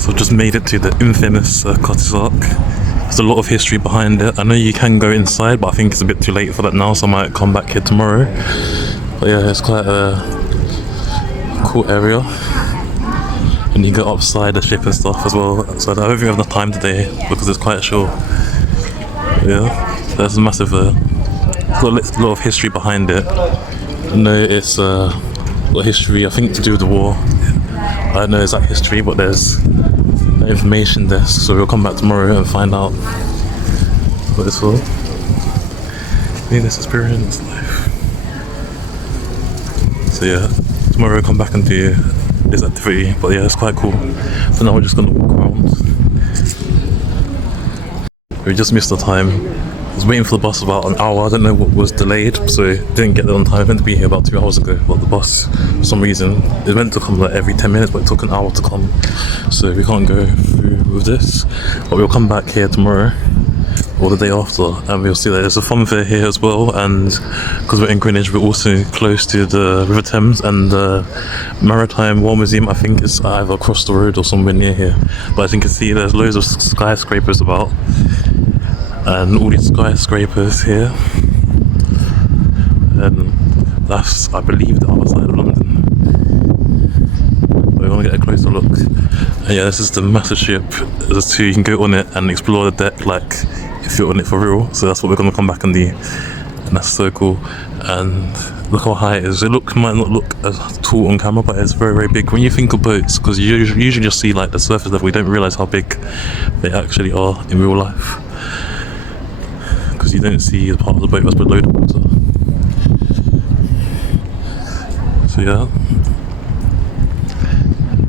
So I've just made it to the infamous Cottage Arc. There's a lot of history behind it. I know you can go inside, but I think it's a bit too late for that now, so I might come back here tomorrow. But yeah, it's quite a cool area. And you can go upside the ship and stuff as well. So I don't think I have enough time today because it's quite short. Yeah, there's a massive, a lot of history behind it. I know it's a lot of history, I think, to do with the war. I don't know exact history, but there's an information desk, so we'll come back tomorrow and find out what it's for. Need this experience life. So yeah, tomorrow we'll come back and do this activity, but yeah, it's quite cool. So now we're just gonna walk around. We just missed the time. I was waiting for the bus about an hour. I don't know what was delayed, so didn't get there on time. I meant to be here about 2 hours ago, but the bus, for some reason, it meant to come like every 10 minutes, but it took an hour to come. So we can't go through with this. But we'll come back here tomorrow, or the day after, and we'll see that there's a fun fair here as well. And because we're in Greenwich, we're also close to the River Thames, and the Maritime War Museum, I think, is either across the road or somewhere near here. But as you can see, there's loads of skyscrapers about. And all these skyscrapers here, and that's, I believe, the other side of London. We're gonna get a closer look. And yeah, this is the massive ship. There's two, you can go on it and explore the deck like if you're on it for real. So that's what we're gonna come back and do, and that's so cool. And look how high it is. It might not look as tall on camera, but it's very, very big. When you think of boats, because you usually just see like the surface level, we don't realise how big they actually are in real life. Because you don't see the part of the boat that's below the water. So yeah,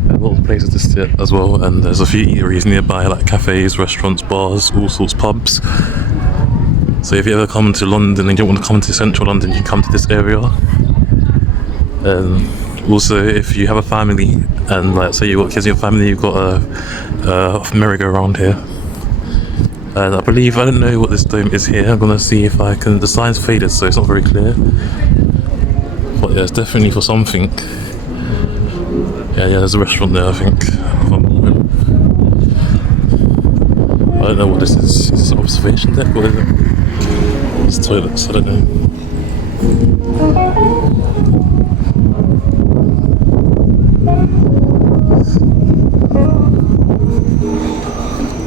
a lot of places to sit as well, and there's a few eateries nearby, like cafes, restaurants, bars, all sorts of pubs. So if you ever come to London and you don't want to come to central London, you can come to this area. And also, if you have a family and like say you've got kids in your family, you've got a merry-go-round here. And I believe, I don't know what this dome is here. I'm gonna see if I can, the sign's faded so it's not very clear, but yeah, it's definitely for something. Yeah, there's a restaurant there, I think. I don't know what this is. Is this an observation deck? What is it? It's toilets, I don't know.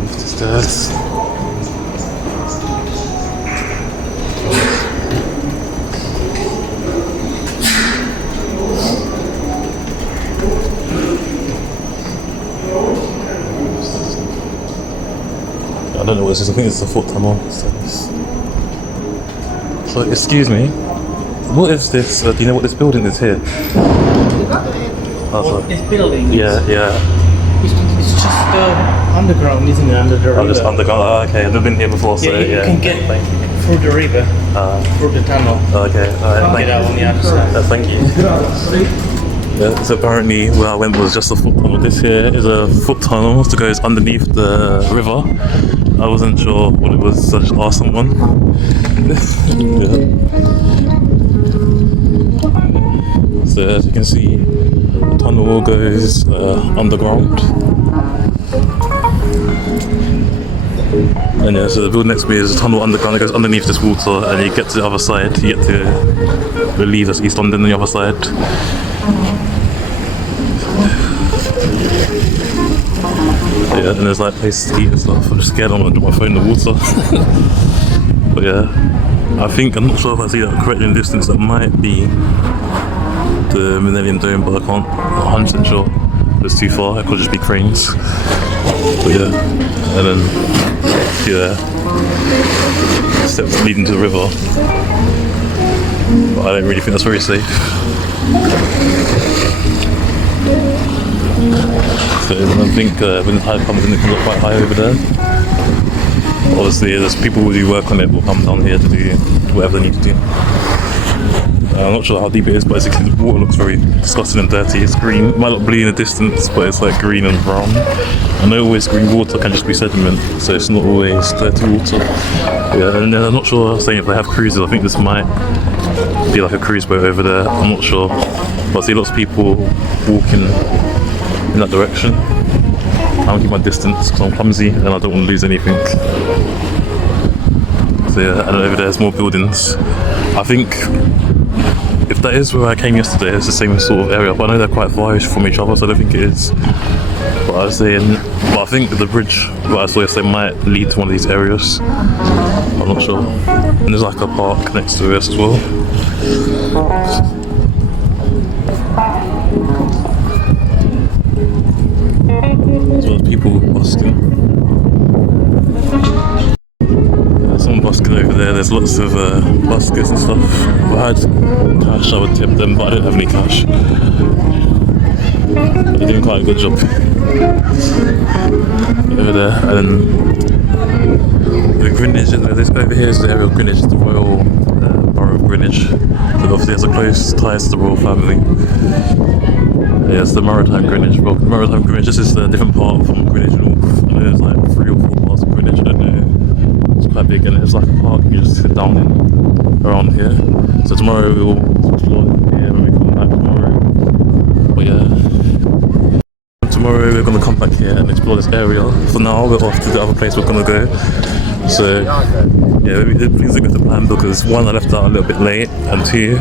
Lift the stairs. I don't know what this is. I think it's the foot tunnel. So, excuse me. What is this? Do you know what this building is here? This building? Yeah. It's just underground, isn't it? Under the river. Oh, just underground. Oh, okay. I've never been here before, so you can get through the river, through the tunnel. Okay. Get out on the other side. Thank you. Yeah, so apparently where I went was just a foot tunnel. This here is a foot tunnel that goes underneath the river. I wasn't sure what it was, such an awesome one. Yeah. So as you can see, the tunnel goes underground. And yeah, so the building next to me is a tunnel underground that goes underneath this water, and you get to the other side, you get to believe that's East London on the other side. Yeah, and there's like places to eat and stuff. I'm just scared I'm gonna drop my phone in the water. But yeah, I think, I'm not sure if I see that correctly in the distance, that might be the Millennium Dome, but I can't, not 100% sure. It's too far, it could just be cranes. But yeah, and then, yeah, steps leading to the river. But I don't really think that's very safe. So I think when the tide comes in, it comes up quite high over there. Obviously, there's people who do work on it will come down here to do whatever they need to do. I'm not sure how deep it is, but basically the water looks very disgusting and dirty. It's green, it might look blue in the distance, but it's like green and brown. I know always green water can just be sediment, so it's not always dirty water. Yeah, and then I'm not sure, I was saying if they have cruises, I think this might be like a cruise boat over there, I'm not sure. But I see lots of people walking in that direction. I'll keep my distance because I'm clumsy and I don't want to lose anything. So yeah, and over there's more buildings. I think if that is where I came yesterday, it's the same sort of area, but I know they're quite far from each other, so I don't think it is. But I was saying, but I think the bridge that I saw yesterday might lead to one of these areas. I'm not sure. And there's like a park next to us as well. There's a lot of people busking. Someone busking over there. There's lots of buskers and stuff. If I had cash, I would tip them, but I don't have any cash. But they're doing quite a good job over there. And then the Greenwich, this over here is the area of Greenwich, the Royal Borough of Greenwich. So obviously has a close ties to the royal family. Yeah, it's the Maritime Greenwich. Well, Maritime Greenwich, this is a different part from Greenwich North. I know there's like 3 or 4 parts of Greenwich, I don't know. It's quite big and it's like a park you just sit down in around here. So tomorrow we will explore here when we come back tomorrow. But yeah, tomorrow we're going to come back here and explore this area. For now we're off to the other place we're going to go. So yeah, please look at the plan because 1, I left out a little bit late, and 2,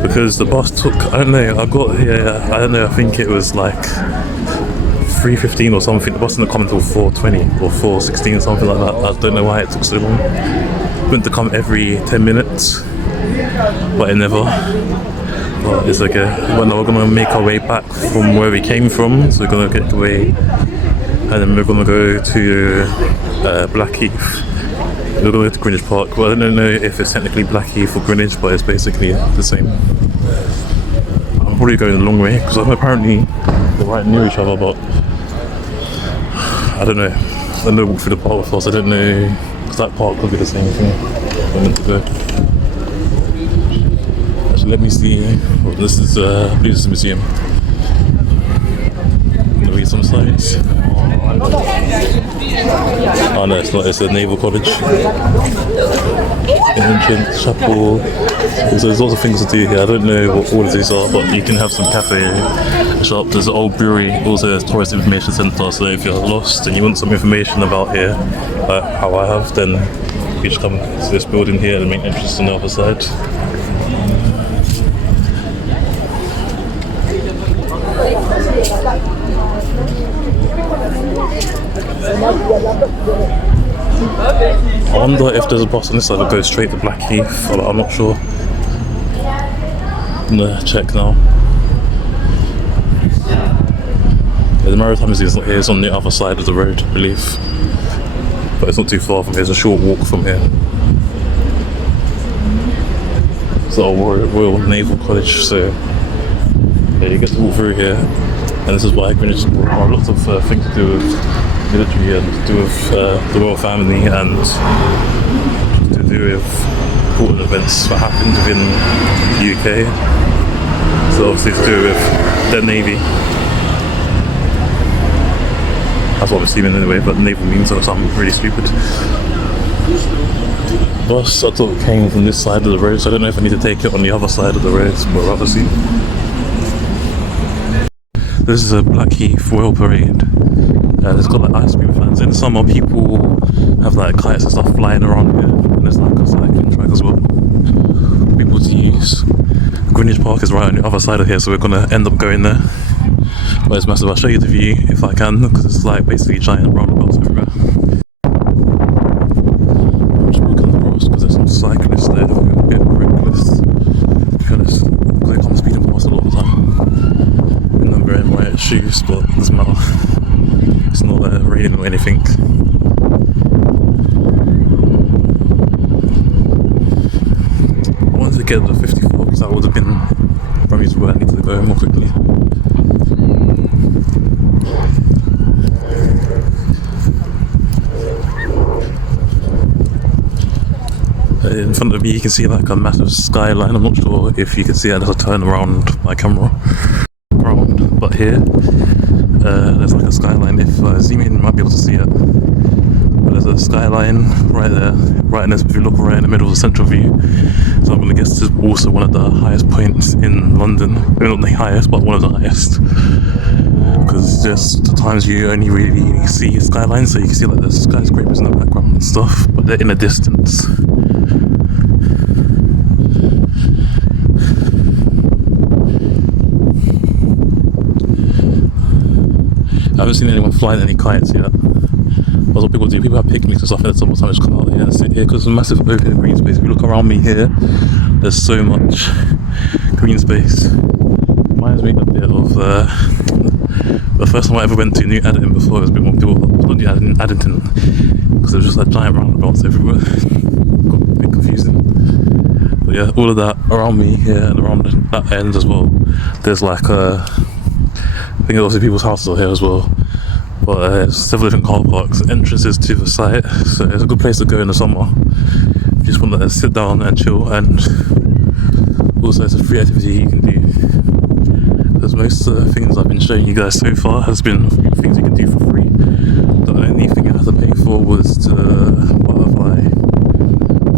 because the bus took, I don't know, I got here, I don't know, I think it was like 3:15 or something. The bus didn't come until 4:20 or 4:16 or something like that. I don't know why it took so long. It meant to come every 10 minutes, but it never. But it's okay. Well, now we're gonna make our way back from where we came from, so we're gonna get away, and then we're gonna go to Blackheath. We're going to Greenwich Park. Well, I don't know if it's technically Blackheath or Greenwich, but it's basically the same. I'm probably going the long way because I'm apparently they're right near each other, but I don't know. I don't know, walk through the park first. I don't know because that park could be the same thing. I'm meant to go. Actually, let me see. Well, this is I believe this is a museum. I'll read some sites. Oh no, it's not, it's a naval college. Entrance, chapel. So there's lots of things to do here. I don't know what all of these are, but you can have some cafe shop. There's an old brewery, also a tourist information centre, so if you're lost and you want some information about here, how I have, then you just come to this building here and the main entrance on the other side. I wonder if there's a bus on this side that goes straight to Blackheath. I'm not sure. I'm gonna check now. Yeah, the Maritime Museum is on the other side of the road, I believe. But it's not too far from here, it's a short walk from here. It's a Royal Naval College, so yeah, you get to walk through here. And this is why Greenwich has lots of things to do with military and to do with the royal family and to do with important events that happened within the UK. So obviously to do with their navy. That's what I'm assuming anyway, but naval means something really stupid. Bus, I thought it came from this side of the road, so I don't know if I need to take it on the other side of the road, but obviously. This is a Blackheath Royal Parade. There's got like ice cream fans. In the summer, people have like kites and stuff flying around here, and there's like a cycling track as well. People to use. Greenwich Park is right on the other side of here, so we're gonna end up going there. But it's massive. I'll show you the view if I can, because it's like basically giant roundabouts everywhere. I'm just walking across because there's some cyclists there. They're a bit reckless. Because they come speeding past a lot of the time. And I'm wearing white shoes, but it doesn't matter. It's not raining or anything. I wanted to get the 54 because that would have been probably where I needed to go more quickly. In front of me you can see like a massive skyline. I'm not sure if you can see it as I turn around my camera. But here there's like a skyline. If I zoom in you might be able to see it. But there's a skyline right there, right in this, if you look right in the middle of the central view. So I'm going to guess this is also one of the highest points in London. Maybe not the highest, but one of the highest. because just the times you only really see skylines, so you can see like the skyscrapers in the background and stuff, but they're in the distance. I haven't seen anyone flying any kites yet. That's what people do. People have picnics and stuff in the summertime, just come out here and sit here because there's a massive open green space. If you look around me here, there's so much green space. Reminds me a bit of the first time I ever went to New Addington before. It was a bit more people, not New Addington, because there was just like giant roundabouts everywhere. Got a bit confusing. But yeah, all of that around me here and around that end as well. There's like I think lots of people's houses are here as well, but several different car parks, entrances to the site, so it's a good place to go in the summer if you just want to sit down and chill. And also it's a free activity you can do, because most things I've been showing you guys so far has been things you can do for free. The only thing I had to pay for was the butterfly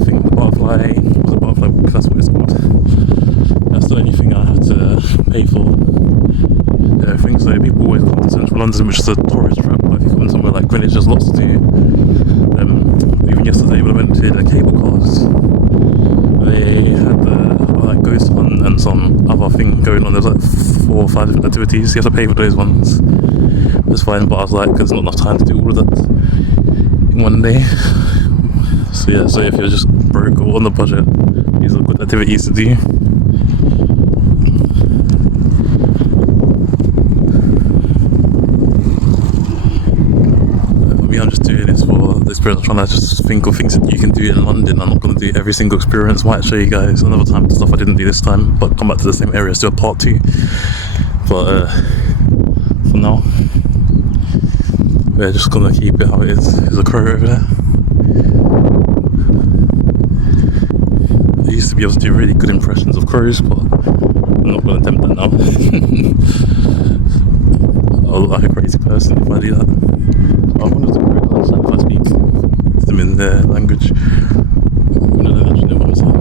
thing, the butterfly walk, that's what it's called. That's the only thing I had to pay for. I think so. People always come to central London, which is a tourist trap, but if you come somewhere like Greenwich, there's lots to do. Even yesterday when I went to the cable cars, they had like ghost hunt and some other thing going on. There was like 4 or 5 different activities. You have to pay for those ones. It's fine, but I was like, there's not enough time to do all of that in one day. So yeah, so if you're just broke or on the budget, these are good activities to do. I'm just doing this for the experience. I'm trying to just think of things that you can do in London. I'm not going to do every single experience. Might show you guys another time the stuff I didn't do this time, but come back to the same area, do a part 2. But for now, we're just going to keep it how it is. There's a crow over there. I used to be able to do really good impressions of crows, but I'm not going to attempt that now. I'll look like a crazy person if I do that. I wonder if the crows understand if I speak to them in their language. I wonder if they actually know what I'm saying.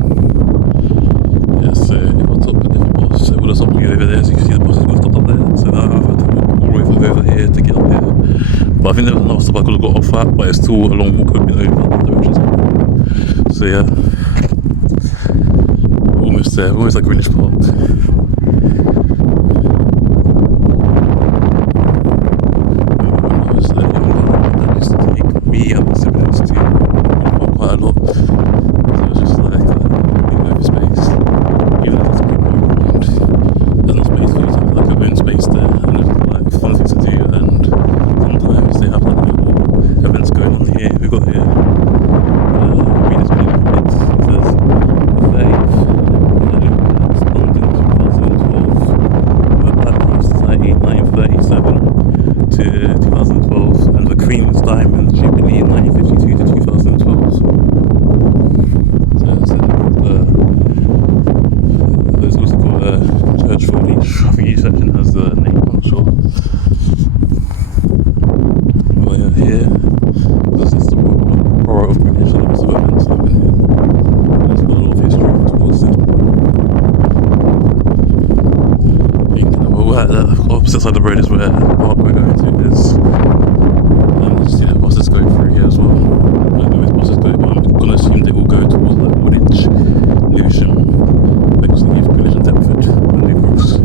Yeah, so if I talk a different bus, it would have stopped me over there, so you can see the bus is going to stop up there. So now I've had to walk all the way from over here to get up here. But I think there was another stop I could have got off at, but it's still a long walk over that direction. So yeah, almost there, almost like Greenwich Park. Me and my siblings to quite a lot, so it was just like being over space, even if there's people around, there's no space for you to have like your own space there, and there's like fun things to do. And sometimes they have like little events going on here. We've got here Readers Meeting Events. It says the 30th London 2012 Black Youth Society 1937 to 2012, and the Queen's Diamond Jubilee 1952 to 2012. So there's also called Church for each. I think each section has a name, I'm not sure. Well, yeah, here, this is the Borough of Greenwich, and lots of events happen here. There's got a lot of history towards it. We're at the opposite side of the road is where the park we're going to is. And you see the buses going through here as well. I don't know where the buses go, but I'm going to assume they will go towards like Woolwich, Lewisham, Bexley, Greenwich and Deptford, and New Cross.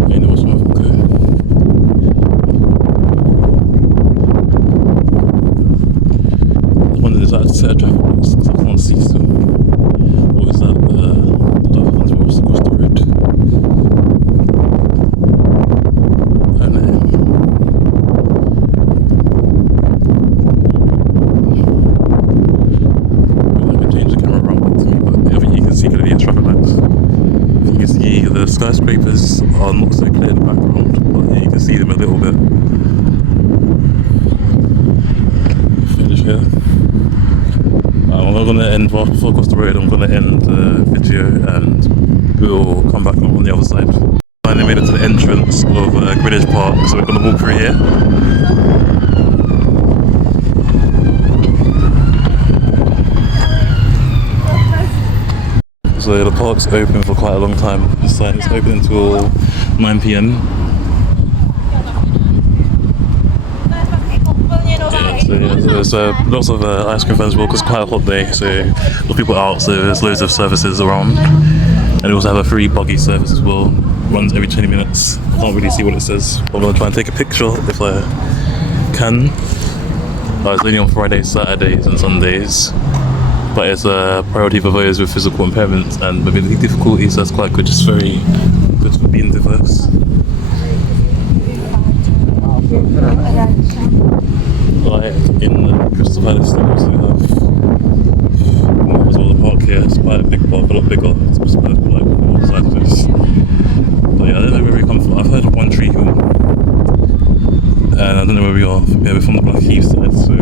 I know where some of them go. I wonder if there's a set of traffic lights because I can't see still. Or is that the other ones were also across the road? I don't know. I can change the camera around back to me, but I think you can see clearly the traffic lights. You can see the skyscrapers are not so clear in the background, but you can see them a little bit. Finish here. I'm going to end, before I cross the road, I'm going to end the video and we'll come back on the other side. Finally made it to the entrance of Greenwich Park, so we're going to walk through here. So So the park's open for quite a long time. The sign is open until 9 p.m. Yeah, so yeah, there's lots of ice cream fans as well because it's quite a hot day, so a lot of people out, so there's loads of services around. And we also have a free buggy service as well, runs every 20 minutes. I can't really see what it says, but I'm going to try and take a picture if I can. It's only on Fridays, Saturdays and Sundays, but it's a priority for those with physical impairments and mobility difficulties, so that's quite good, just very good for being diverse. Like in the Crystal Palace, they also have as well the park here. It's quite a big park, a lot bigger. It's just like all sides of this. But yeah, I don't know where we come from. I've heard of One Tree Hill, and I don't know where we are. Yeah, we're from the Blackheath side, so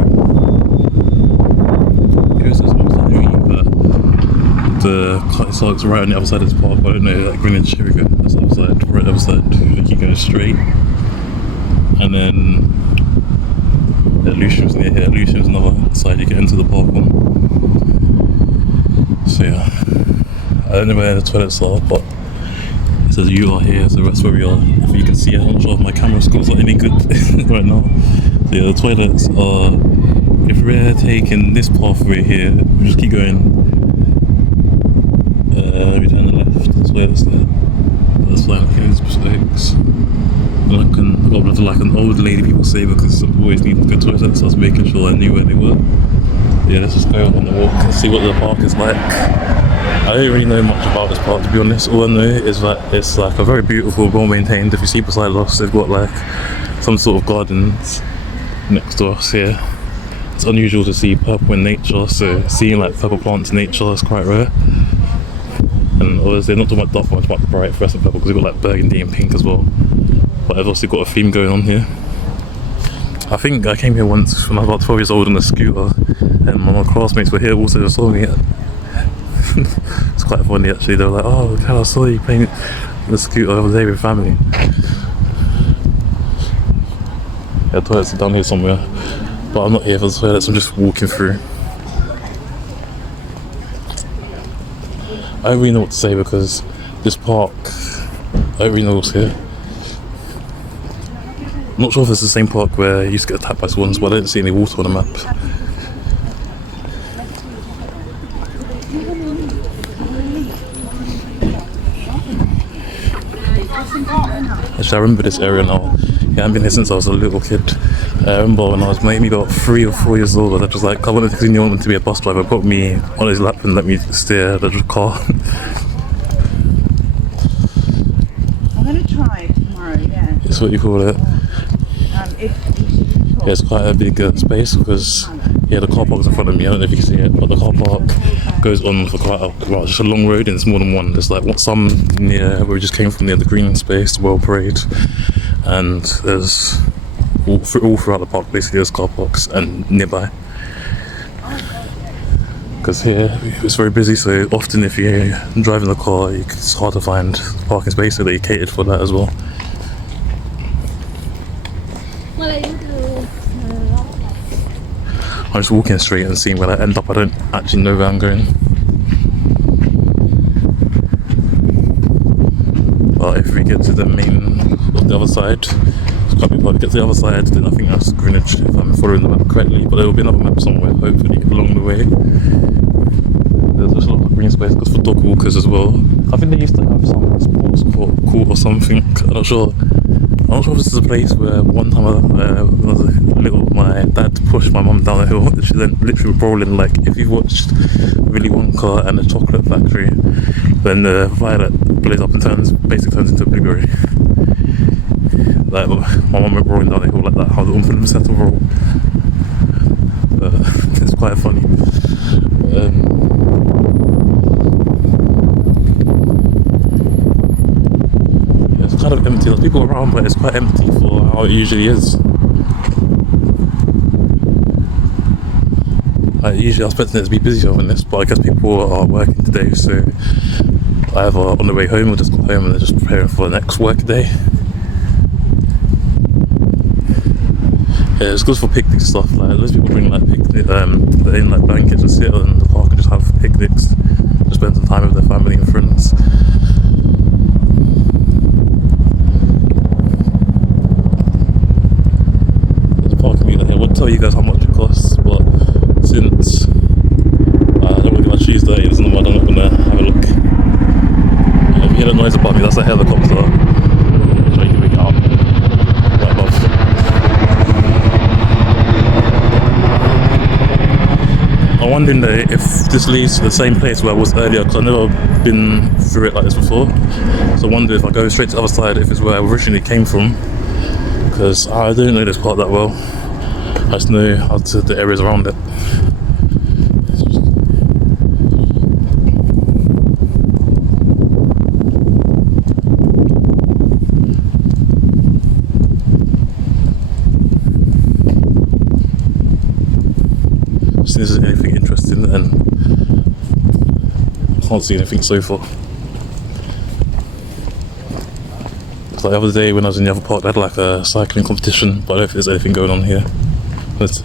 here's this one that the Cutty-Sark's right on the other side of this park. But I don't know, like Greenwich'a, here we go. That's the other side, right the other side. We keep going straight, and then Lucian's near here. Lucian's another side you get into the park on. So yeah, I don't know where the toilets are, but it says you are here, so that's where we are. If you can see it, I'm not sure if my camera skills are any good right now. So yeah, the toilets are, if we're taking this pathway here, we just keep going, we turn the left, the toilets there. That's like these mistakes. I've got like an old lady people say because I always need to go to the toilet, so I was making sure I knew where they were. Yeah, let's just go on the walk and see what the park is like. I don't really know much about this park, to be honest. All I know is that it's like a very beautiful, well maintained. If you see beside us, they've got like some sort of gardens next to us here. It's unusual to see purple in nature, so seeing like purple plants in nature is quite rare. And obviously, not talking about dark, much about the bright fluorescent purple because we've got like burgundy and pink as well. But I've also got a theme going on here. I think I came here once when I was about 12 years old on a scooter, and my classmates were here also, saw me. It's quite funny actually. They were like, "Oh, I saw you playing the scooter the other day with family." Yeah, toilets are down here somewhere, but I'm not here for the toilets. I'm just walking through. I don't really know what to say because this park, I don't really know what's here. I'm not sure if it's the same park where you used to get attacked by swans, but I didn't see any water on the map. Actually, I remember this area now. Yeah, I've been here since I was a little kid. I remember when I was maybe about 3 or 4 years old, I was like, I wanted to be a bus driver, put me on his lap and let me steer the car. I'm going to try it tomorrow, yeah. It's what you call it. Yeah, it's quite a big space because the car park's in front of me. I don't know if you can see it, but the car park goes on for quite just a long road, and it's more than one. There's like some near where we just came from, near the green space, the World Parade, and there's all throughout the park basically there's car parks and nearby. Because here it's very busy, so often if you're driving the car, it's hard to find parking space, so they catered for that as well. I'm just walking straight and seeing where I end up. I don't actually know where I'm going. But if we get to the main, the other side, it's quite big. To get to the other side, then I think that's Greenwich, if I'm following the map correctly. But there will be another map somewhere, hopefully, along the way. There's just a lot of green space, because for dog walkers as well. I think they used to have some sports court or something. I'm not sure if this is a place where one time my dad pushed my mum down a hill. She then literally rolling, like if you've watched Willy Wonka and the Chocolate Factory, then the violet blows up and basically turns into a blueberry. Like my mum went rolling down the hill like that, how the Oompa set to roll. It's quite funny. It's kind of empty. There's people around, but it's quite empty for how it usually is. Usually I was expecting it to be busier than this, but I guess people are working today, so either on the way home or just got home and they're just preparing for the next work day. Yeah, it's good for picnic stuff. Like those people bring like blankets and sit in the park and just have picnics. Just spend some time with their family and friends. There's a parking meter here. I won't tell you guys how much it costs, but since I don't want to get my shoes dirty and there's no mud, I'm not gonna have a look. If you hear the noise above me, that's a helicopter. I'll try to make it out right above. I'm wondering though if this leads to the same place where I was earlier, because I've never been through it like this before. So I wonder if I go straight to the other side, if it's where I originally came from, because I don't know this part that well. I just know how to the areas around it. If there's anything interesting, and I can't see anything so far. It's like the other day when I was in the other park, they had like a cycling competition, but I don't think there's anything going on here. Let's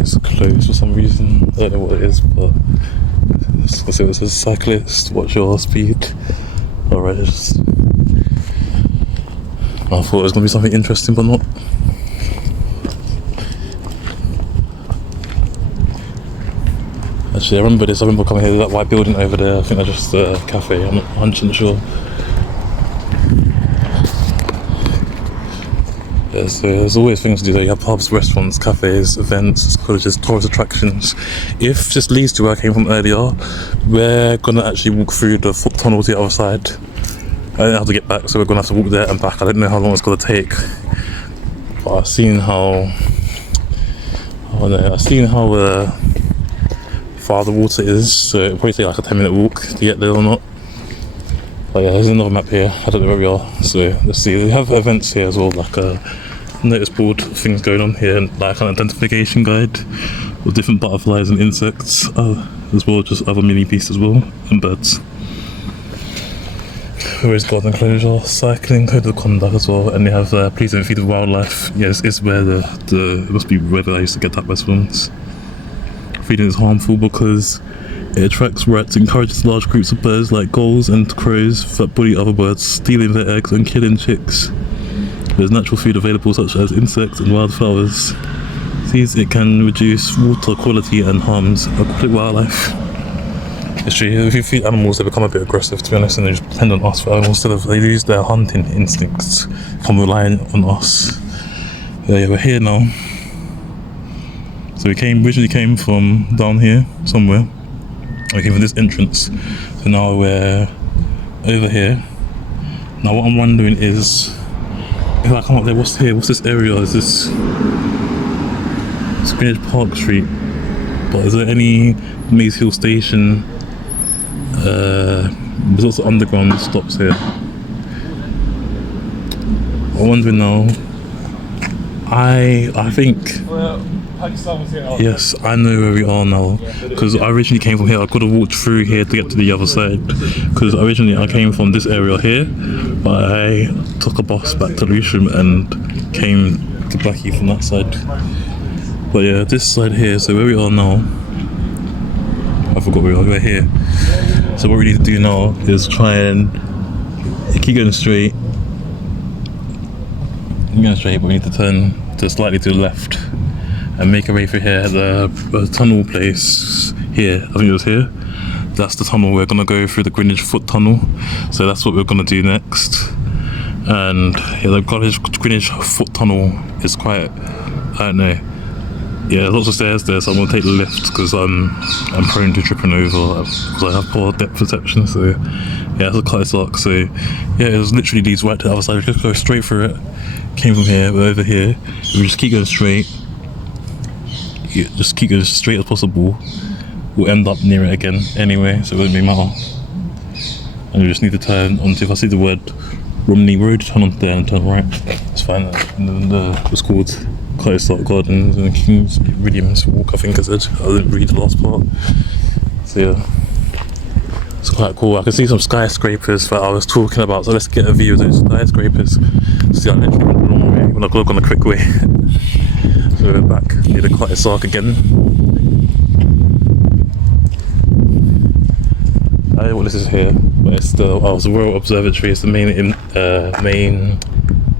it's closed for some reason. I don't know what it is, but so it says cyclist, watch your speed. Alright, it's just, I thought it was going to be something interesting, but not. Actually, I remember this. I remember coming here to that white building over there. I think that's just a cafe. I'm not 100% sure. Yeah, so there's always things to do there. You have pubs, restaurants, cafes, events, colleges, tourist attractions. If this leads to where I came from earlier, we're gonna actually walk through the foot tunnel to the other side. I don't know how to get back, so we're gonna have to walk there and back. I don't know how long it's gonna take, but I've seen how far the water is, so it'll probably take like a 10-minute walk to get there or not. But yeah, there's another map here. I don't know where we are, so let's see. We have events here as well, like a notice board, things going on here, and like an identification guide with different butterflies and insects, as well, just other mini beasts as well, and birds. Where is garden closure, cycling, code of conduct as well, and they have please don't feed the wildlife. Yes, it's where it must be where I used to get that response. Feeding is harmful because it attracts rats, encourages large groups of birds like gulls and crows that bully other birds, stealing their eggs and killing chicks. There's natural food available such as insects and wildflowers. These it can reduce water quality and harms aquatic wildlife. It's true, if you feed animals they become a bit aggressive, to be honest, and they just depend on us for animals instead of they lose their hunting instincts from relying on us. Yeah, we're here now. So we originally came from down here somewhere. We came from this entrance, so now we're over here. Now what I'm wondering is, if I come up there, what's here? What's this area? Is this Greenwich'a Park Street? But is there any Maze Hill Station? There's also underground stops here. I'm wondering now. I think. Yes, I know where we are now, because I originally came from here. I could have walked through here to get to the other side, because originally I came from this area here, but I took a bus back to Lewisham and came to Blackie from that side. But yeah, this side here, so where we are now, I forgot where we are, we're here. So what we need to do now is try and keep going straight. I'm going straight, but we need to turn to slightly to the left and make a way through here. The tunnel place here, I think it was here. That's the tunnel. We're gonna go through the Greenwich foot tunnel. So that's what we're gonna do next. And yeah, the Greenwich foot tunnel is quite, I don't know. Yeah, there's lots of stairs there, so I'm gonna take the lift because I'm prone to tripping over because I have poor depth perception. So yeah, it's quite dark. So yeah, it was literally leads right to the other side. We just go straight through it. Came from here, we're over here. We just keep going straight. Yeah, just keep going as straight as possible. We'll end up near it again anyway, so it won't really matter. And we just need to turn onto, if I see the word Romney Road, turn onto there and turn right. It's fine. And then it's called Close-Up Gardens and King's Williams Walk, I think I said. I didn't read the last part. So yeah. It's quite cool. I can see some skyscrapers that I was talking about, so let's get a view of those skyscrapers. See, I literally went the long way when I look on the quick way. So we're back near the Greenwich'a Arc again. I don't know what this is here, but it's the Royal Observatory. It's the main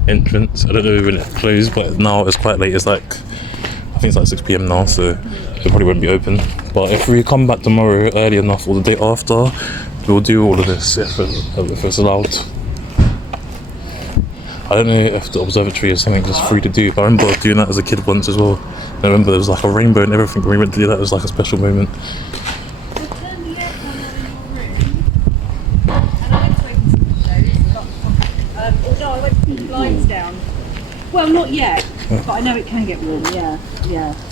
entrance. I don't know when it's closed, but now it's quite late. It's like, I think it's like 6 p.m. now, so it probably won't be open. But if we come back tomorrow early enough or the day after, we'll do all of this if it's allowed. I don't know if the observatory is something just free to do, but I remember doing that as a kid once as well. I remember there was like a rainbow and everything when we went to do that. It was like a special moment. Although I went to put the blinds down. Well, not yet, but I know it can get warm. Yeah.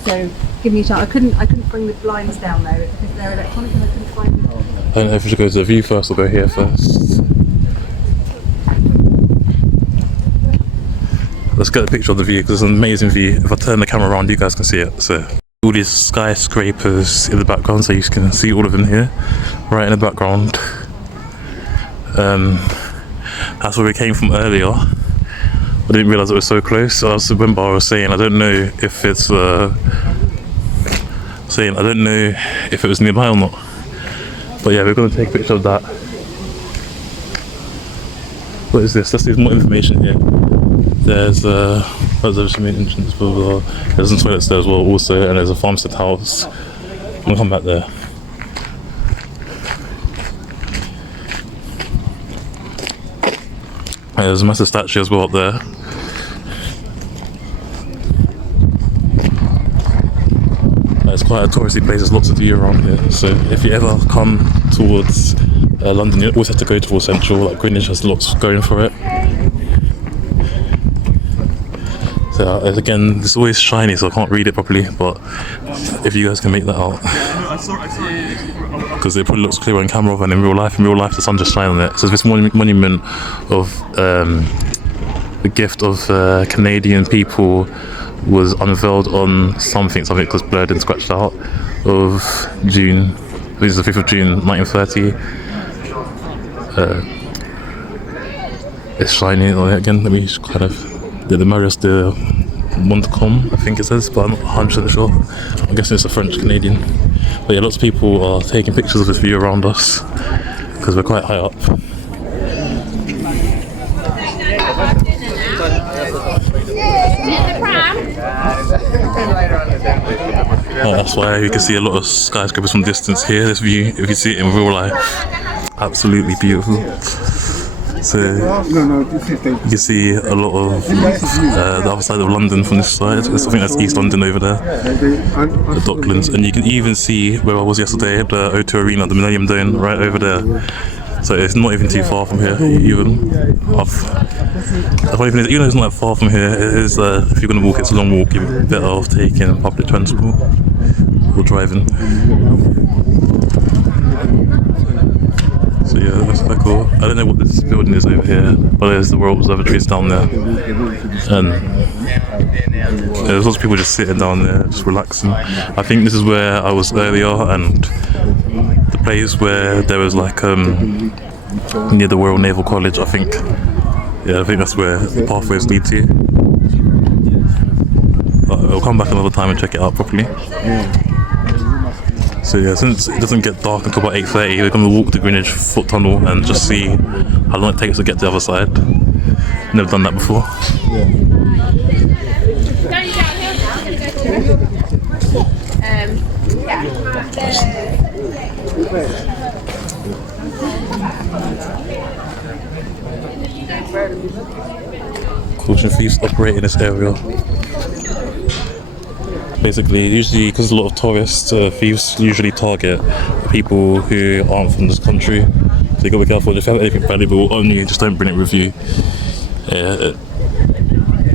So give me a chance. I couldn't bring the blinds down though because they're electronic and I couldn't find them. I don't know if we should go to the view first or go here first. Let's get a picture of the view because it's an amazing view. If I turn the camera around, you guys can see it. So all these skyscrapers in the background, so you can see all of them here, right in the background. That's where we came from earlier. I didn't realise it was so close. So I was saying I don't know if it's I don't know if it was nearby or not. But yeah, we're gonna take a picture of that. What is this? There's more information here. There's observation main entrance, blah, blah, blah. There's some toilets there as well also, and there's a farmstead house. I'm gonna come back there. And there's a massive statue as well up there. It's quite a touristy place, there's lots to do around here. So if you ever come towards London, you always have to go towards Central. Like Greenwich has lots going for it. So again, it's always shiny, so I can't read it properly, but if you guys can make that out. Because it probably looks clearer on camera than in real life. In real life, the sun just shines on it. So this monument of the gift of Canadian people was unveiled on something was blurred and scratched out, of June, I think it's the 5th of June 1930. It's shiny on it again. Let me just kind of, the Marius de Montcalm, I think it says, but I'm not 100% sure. I'm guessing it's a French Canadian. But yeah, lots of people are taking pictures of this view around us because we're quite high up. Oh, that's why you can see a lot of skyscrapers from distance here. This view, if you see it in real life, absolutely beautiful. So you can see a lot of the other side of London from this side. I think that's East London over there, the Docklands, and you can even see where I was yesterday, the O2 Arena, the Millennium Dome, right over there. So it's not even too far from here. Even though it's not that far from here, it is. If you're going to walk, it's a long walk. You're better off taking public transport or driving. So yeah, that's quite cool. I don't know what this building is over here, but there's the Royal Observatory down there, and there's lots of people just sitting down there, just relaxing. I think this is where I was earlier, and the place where there was like near the Royal Naval College, I think. Yeah, I think that's where the pathways lead to. But I'll come back another time and check it out properly. So yeah, since it doesn't get dark until about 8:30, we're going to walk the Greenwich Foot Tunnel and just see how long it takes to get to the other side. Never done that before. Caution thieves operate in this area. Basically, usually because a lot of tourists, thieves usually target people who aren't from this country. So you gotta be careful. If you have anything valuable on you, just don't bring it with you.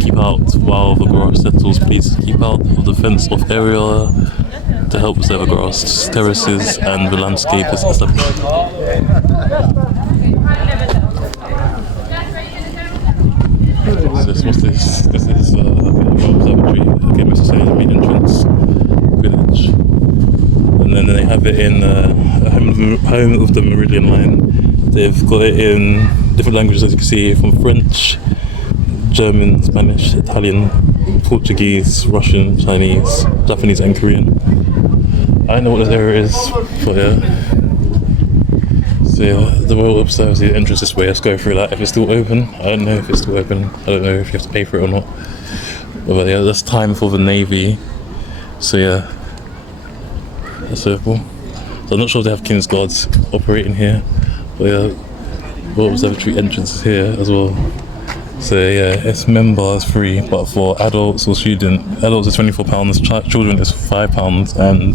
Keep out while the grass settles. Please keep out of the fenced-off area to help preserve the grass, terraces, and the landscape is established. What's this? This is the observatory. Again, Mr. Say's main entrance, village. And then they have it in a home of home of the Meridian Line. They've got it in different languages, as you can see, from French, German, Spanish, Italian, Portuguese, Russian, Chinese, Japanese and Korean. I don't know what this area is, but yeah. So yeah, the Royal Observatory entrance this way. Let's go through that. If it's still open, I don't know if it's still open. I don't know if you have to pay for it or not. But yeah, that's time for the Navy. So yeah, that's open. So I'm not sure if they have King's Guards operating here, but yeah, Royal Observatory entrance is here as well. So yeah, it's members free, but for adults or adults is £24, children is £5, and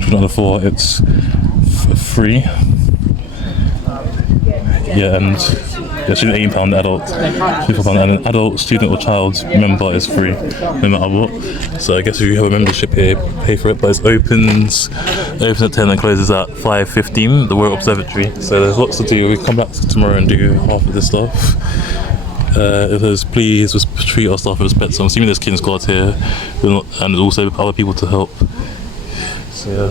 children under 4 it's free. Yeah, and student £18, adult £24, and an adult, student or child member is free, no matter what. So I guess if you have a membership here, pay for it. But it opens at 10 and closes at 5:15. The Royal Observatory. So there's lots to do. We come back tomorrow and do half of this stuff. It says please just treat our staff with respect. So I'm assuming there's King's Guards here, and also other people to help. So yeah.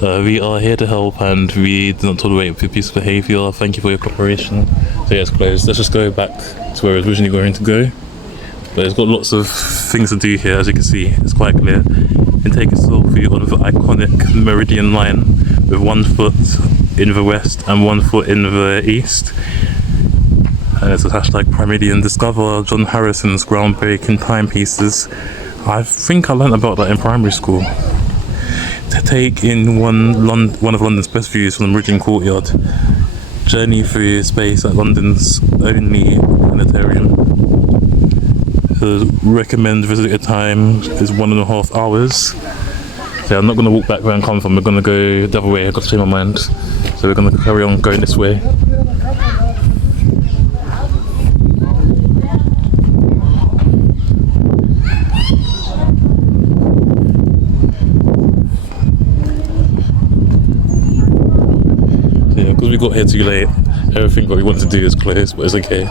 We are here to help, and we do not tolerate abusive behaviour. Thank you for your cooperation. So yeah, it's closed. Let's just go back to where it was originally going to go. But it's got lots of things to do here, as you can see. It's quite clear. You can take a selfie on the iconic Meridian Line with 1 foot in the west and 1 foot in the east. And it's a hashtag Primidian. Discover John Harrison's groundbreaking timepieces. I think I learnt about that in primary school. To take in one of London's best views from the Meridian Courtyard. Journey through space at London's only planetarium. The recommended visitor time is 1.5 hours. So I'm not going to walk back where I'm coming from. We're going to go the other way. I've got to change my mind. So we're going to carry on going this way. Because we got here too late, everything what we wanted to do is closed, but it's okay.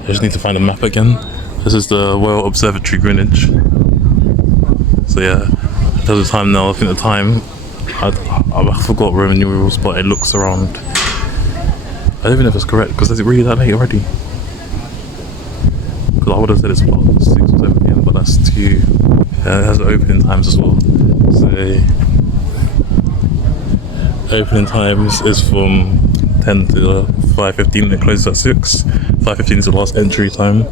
I just need to find a map again. This is the Royal Observatory, Greenwich. So yeah, there's the time now. I think the time, I forgot Roman numerals, but it looks around. I don't even know if it's correct, because is it really that late already? Because I would have said it's about 6 or 7 PM, but that's too. It has opening times as well. So opening times is from 10 to 5:15, and it closes at 6. 5:15 is the last entry time.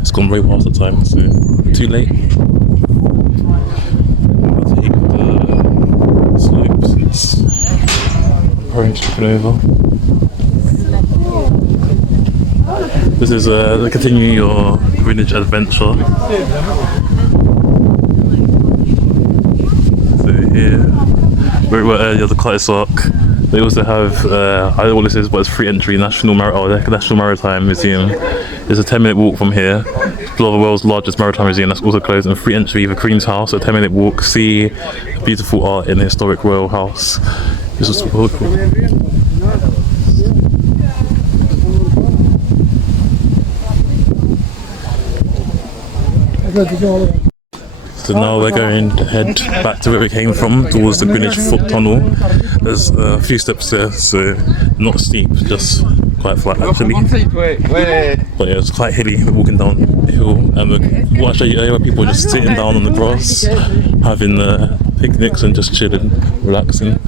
It's gone way past the time, so too late. I'll take the slope since orange tripping over. This is continue your Greenwich adventure. So here, where we were earlier, the Curtis Ark. They also have, I don't know what this is, but it's free entry, National Maritime Museum. It's a 10-minute walk from here. It's the world's largest maritime museum, that's also closed, and free entry, the Queen's House, a 10-minute walk, see beautiful art in the historic royal house. This is so cool. So now we're going to head back to where we came from, towards the Greenwich Foot Tunnel. There's a few steps there, so not steep, just quite flat actually. But yeah, it's quite hilly. We're walking down the hill, and what I show you earlier, people are just sitting down on the grass, having picnics and just chilling, relaxing.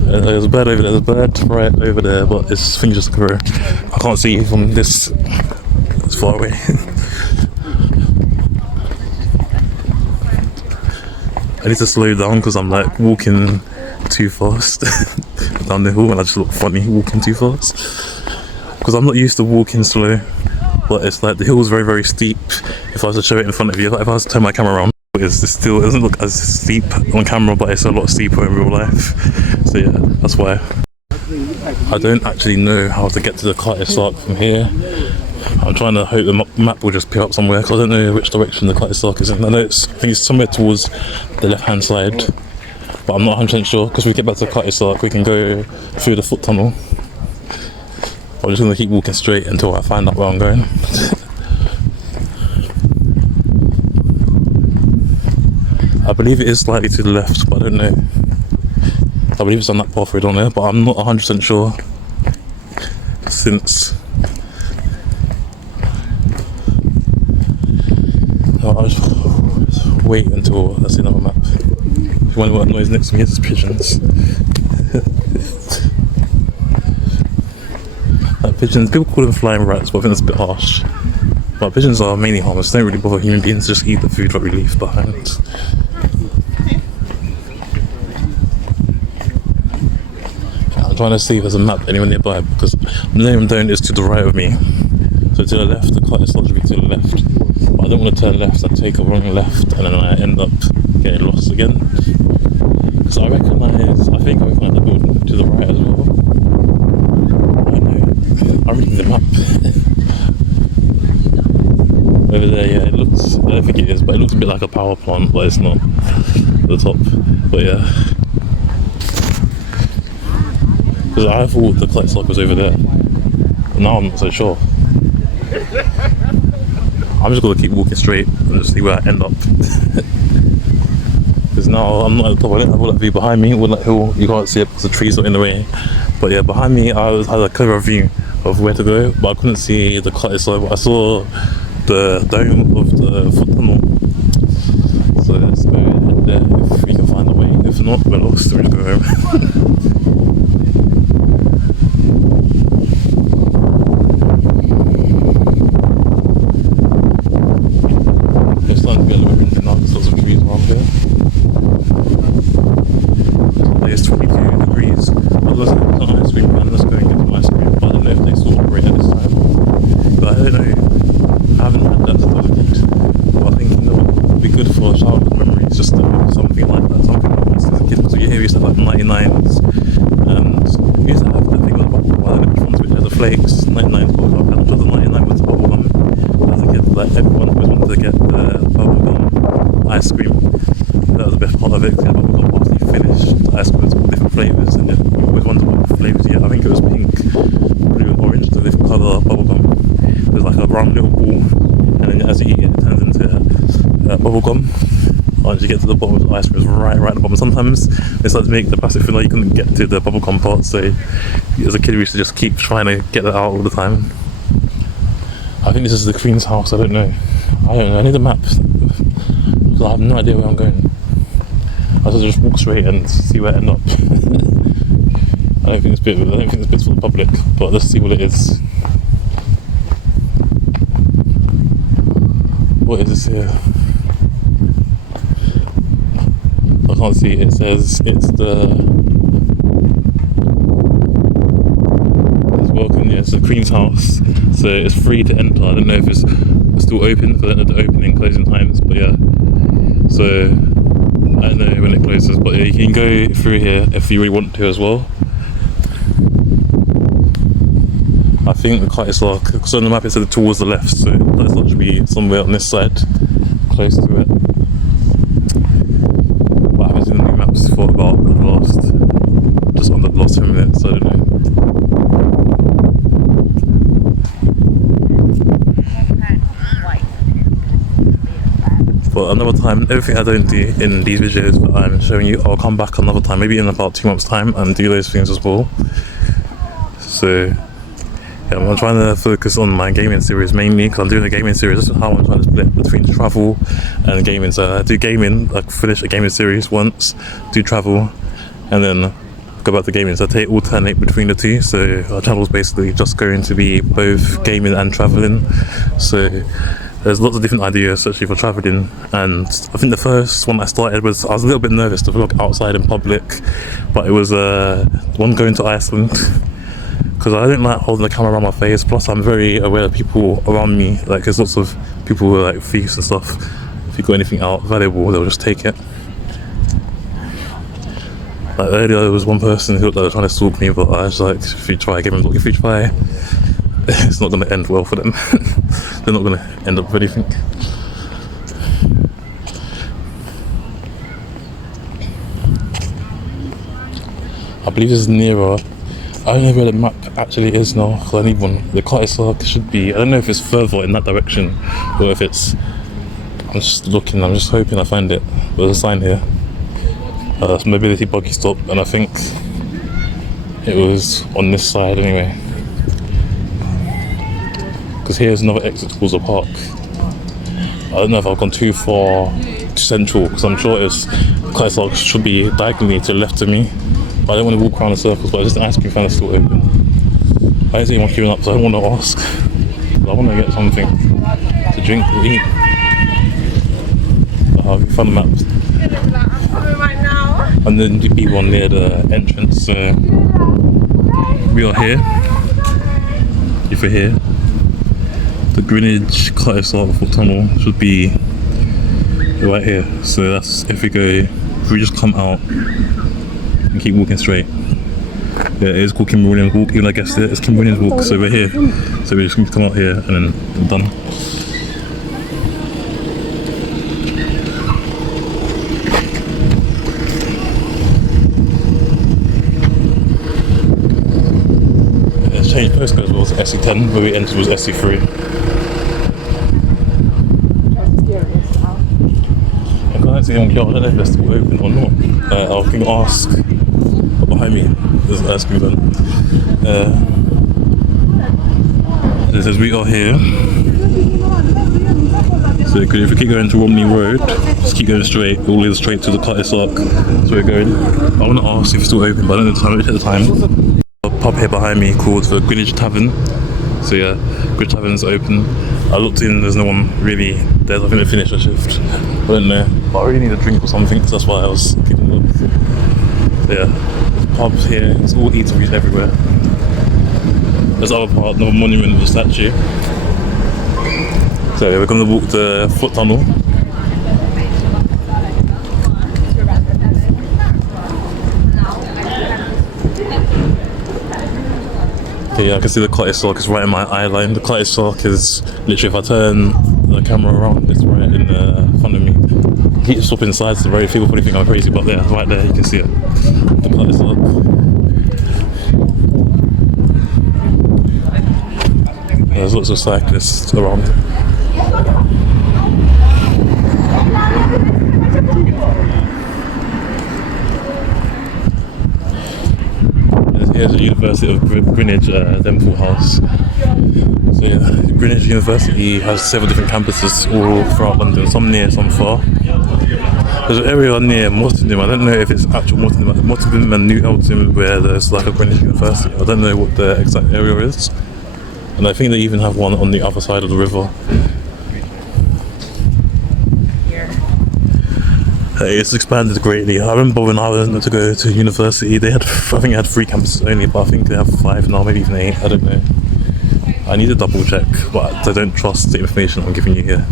There's a bird over there, there's a bird right over there, but it's things just grow. I can't see it from this far away. I need to slow down because I'm like walking too fast down the hill, and I just look funny walking too fast because I'm not used to walking slow. But it's like the hill is very, very steep. If I was to show it in front of you, if I was to turn my camera around, it doesn't look as steep on camera, but it's a lot steeper in real life. So yeah, that's why. I don't actually know how to get to the Curtis Ark from here. I'm trying to hope the map will just appear up somewhere, because I don't know which direction the Curtis Ark is in. I think it's somewhere towards the left hand side, but I'm not 100% sure, because we get back to the Curtis Ark, we can go through the foot tunnel. I'm just gonna keep walking straight until I find out where I'm going. I believe it is slightly to the left, but I don't know. I believe it's on that pathway down there, but I'm not 100% sure. Since I'll just wait until I see another map. If you wonder what noise next to me is, it's pigeons. Like pigeons, people call them flying rats, but I think that's a bit harsh. But pigeons are mainly harmless, they don't really bother human beings, just eat the food that we leave behind. I'm trying to see if there's a map anywhere nearby, because the name I'm doing is to the right of me. So to the left, the cottage lodge will be to the left. But I don't want to turn left, I'd take a wrong left and then I end up getting lost again. Because I think I recognize the building to the right as well. I don't know. I'm reading the map. Over there, yeah, it looks, I don't think it is, but it looks a bit like a power plant, but it's not at the top. But yeah. Because I thought the cottage lodge was over there. But now I'm not so sure. I'm just gonna keep walking straight and just see where I end up. Because now I'm not at the top, I don't have all that view behind me, all that hill, you can't see it because the trees are in the way. But yeah, behind me I had a clearer view of where to go, but I couldn't see the cottage, so I saw the dome of the foot tunnel. So let's go ahead there if we can find a way. If not, we're lost, we'll just go home. It's starting to get a little bit windy now, there's lots of trees around here. It's 22 degrees. I was going to an ice cream man, let's go and get some ice cream. But I don't know if they still operate at this time. But I don't know, I haven't had that stuff. But I think it would be good for childhood memories, just something like that. Something like this as a kid. Because we used to have 99s. And we used to have the thing with the bubble gum, which ones which has the flakes, 99s bubble gum, and which was the 99 with the bubble gum. As a kid, like everyone always wanted to get the bubble gum ice cream. That was the best part of it, because bubble gum after you finish, the ice cream was all different flavours, and you always wondered what flavours you get. I think it was pink, blue and orange, the different colour bubble gum. There's like a round little ball, and then as you eat it, it turns into bubble gum. Once you get to the bottom of the ice cream, it's right at the bottom. Sometimes they start to make the plastic feel like you couldn't get to the bubble gum part, so as a kid we used to just keep trying to get that out all the time. I think this is the Queen's house, I don't know, I need a map. I have no idea where I'm going. I have to just walk straight and see where I end up. I don't think this bit's for the public, but let's see what it is. What is this here? I can't see, it says it's welcome, yeah, it's the Queen's house, so it's free to enter. I don't know if it's still open, because I don't know the opening and closing times, but yeah. So I don't know when it closes, but yeah, you can go through here if you really want to as well. I think the cottage lodge, because on the map it said towards the left, so the cottage lodge should be somewhere on this side, close to it. But I haven't seen the new maps for about just under the last 10 minutes, so I don't know. But another time, everything I don't do in these videos that I'm showing you, I'll come back another time, maybe in about 2 months time, and do those things as well. So yeah, I'm trying to focus on my gaming series mainly, because I'm doing a gaming series. That's how I'm trying to split between travel and gaming. So I do gaming, like finish a gaming series once, do travel, and then go back to gaming. So I alternate between the two. So our channel is basically just going to be both gaming and traveling. So there's lots of different ideas actually for traveling, and I think the first one I started was, I was a little bit nervous to vlog outside in public, but it was one going to Iceland, because I don't like holding the camera around my face, plus I'm very aware of people around me, like there's lots of people who are like thieves and stuff. If you got anything out valuable, they'll just take it. Like earlier there was one person who looked like they were trying to stalk me, but I was like, if you try, give them a look, if you try, it's not going to end well for them. They're not going to end up with anything. I believe this is nearer I don't know where the map actually is now, because I need one. The Curtis Arc should be, I don't know if it's further in that direction, or if it's, I'm just looking, I'm just hoping I find it. There's a sign here. It's mobility buggy stop, and I think it was on this side anyway. Because here's another exit towards the park. I don't know if I've gone too far to central, because I'm sure it's Curtis Arc should be diagonally to the left of me. But I don't want to walk around in circles, but I just ask if it's still open. I didn't see anyone queuing up, so I don't want to ask. But I want to get something to drink or eat. We found the maps. And then the B one near the entrance. We are here. If we're here, the Greenwich Curtis Arc tunnel should be right here. So that's if we just come out and keep walking straight. Yeah, it is called Kim Williams Walk. Even I guessed it's Kim Williams Walk. So we're here. So we just need to come out here and then we're done. Changed postcode as well to SE10, where we entered was SE3. I can't see anyone here, I don't know if they're still open or not. I can ask behind me, there's an ice cream van. It says we are here. So if we keep going to Romney Road, just keep going straight, it will lead us straight to the Curtis Arc. So we're going. I want to ask if it's still open, but I don't know the time, let me check the time. A pub here behind me called the Greenwich'a Tavern. So yeah, Greenwich'a Tavern's open. I looked in, there's no one really there. I think they finished their shift. I don't know, but I really need a drink or something, so that's why I was keeping a look. So yeah, there's pubs here, it's all eateries everywhere. There's the other part, another monument with a statue. So yeah, we're going to walk the foot tunnel. Yeah, I can see the Curtis Arc is right in my eye line. The Curtis Arc is literally, if I turn the camera around, it's right in front of me. Keep stopping sides, so very people probably think I'm crazy, but yeah, right there you can see it. The Curtis Arc. There's lots of cyclists around. Here's the University of Greenwich Dental House. So yeah, Greenwich University has several different campuses all throughout London, some near, some far. There's an area near Mottingham, I don't know if it's actual Mottingham and New Eltham where there's like a Greenwich University. I don't know what the exact area is. And I think they even have one on the other side of the river. It's expanded greatly. I remember when I went to go to university, I think they had 3 campuses only, but I think they have 5 now, maybe even 8, I don't know. I need to double check, but I don't trust the information I'm giving you here.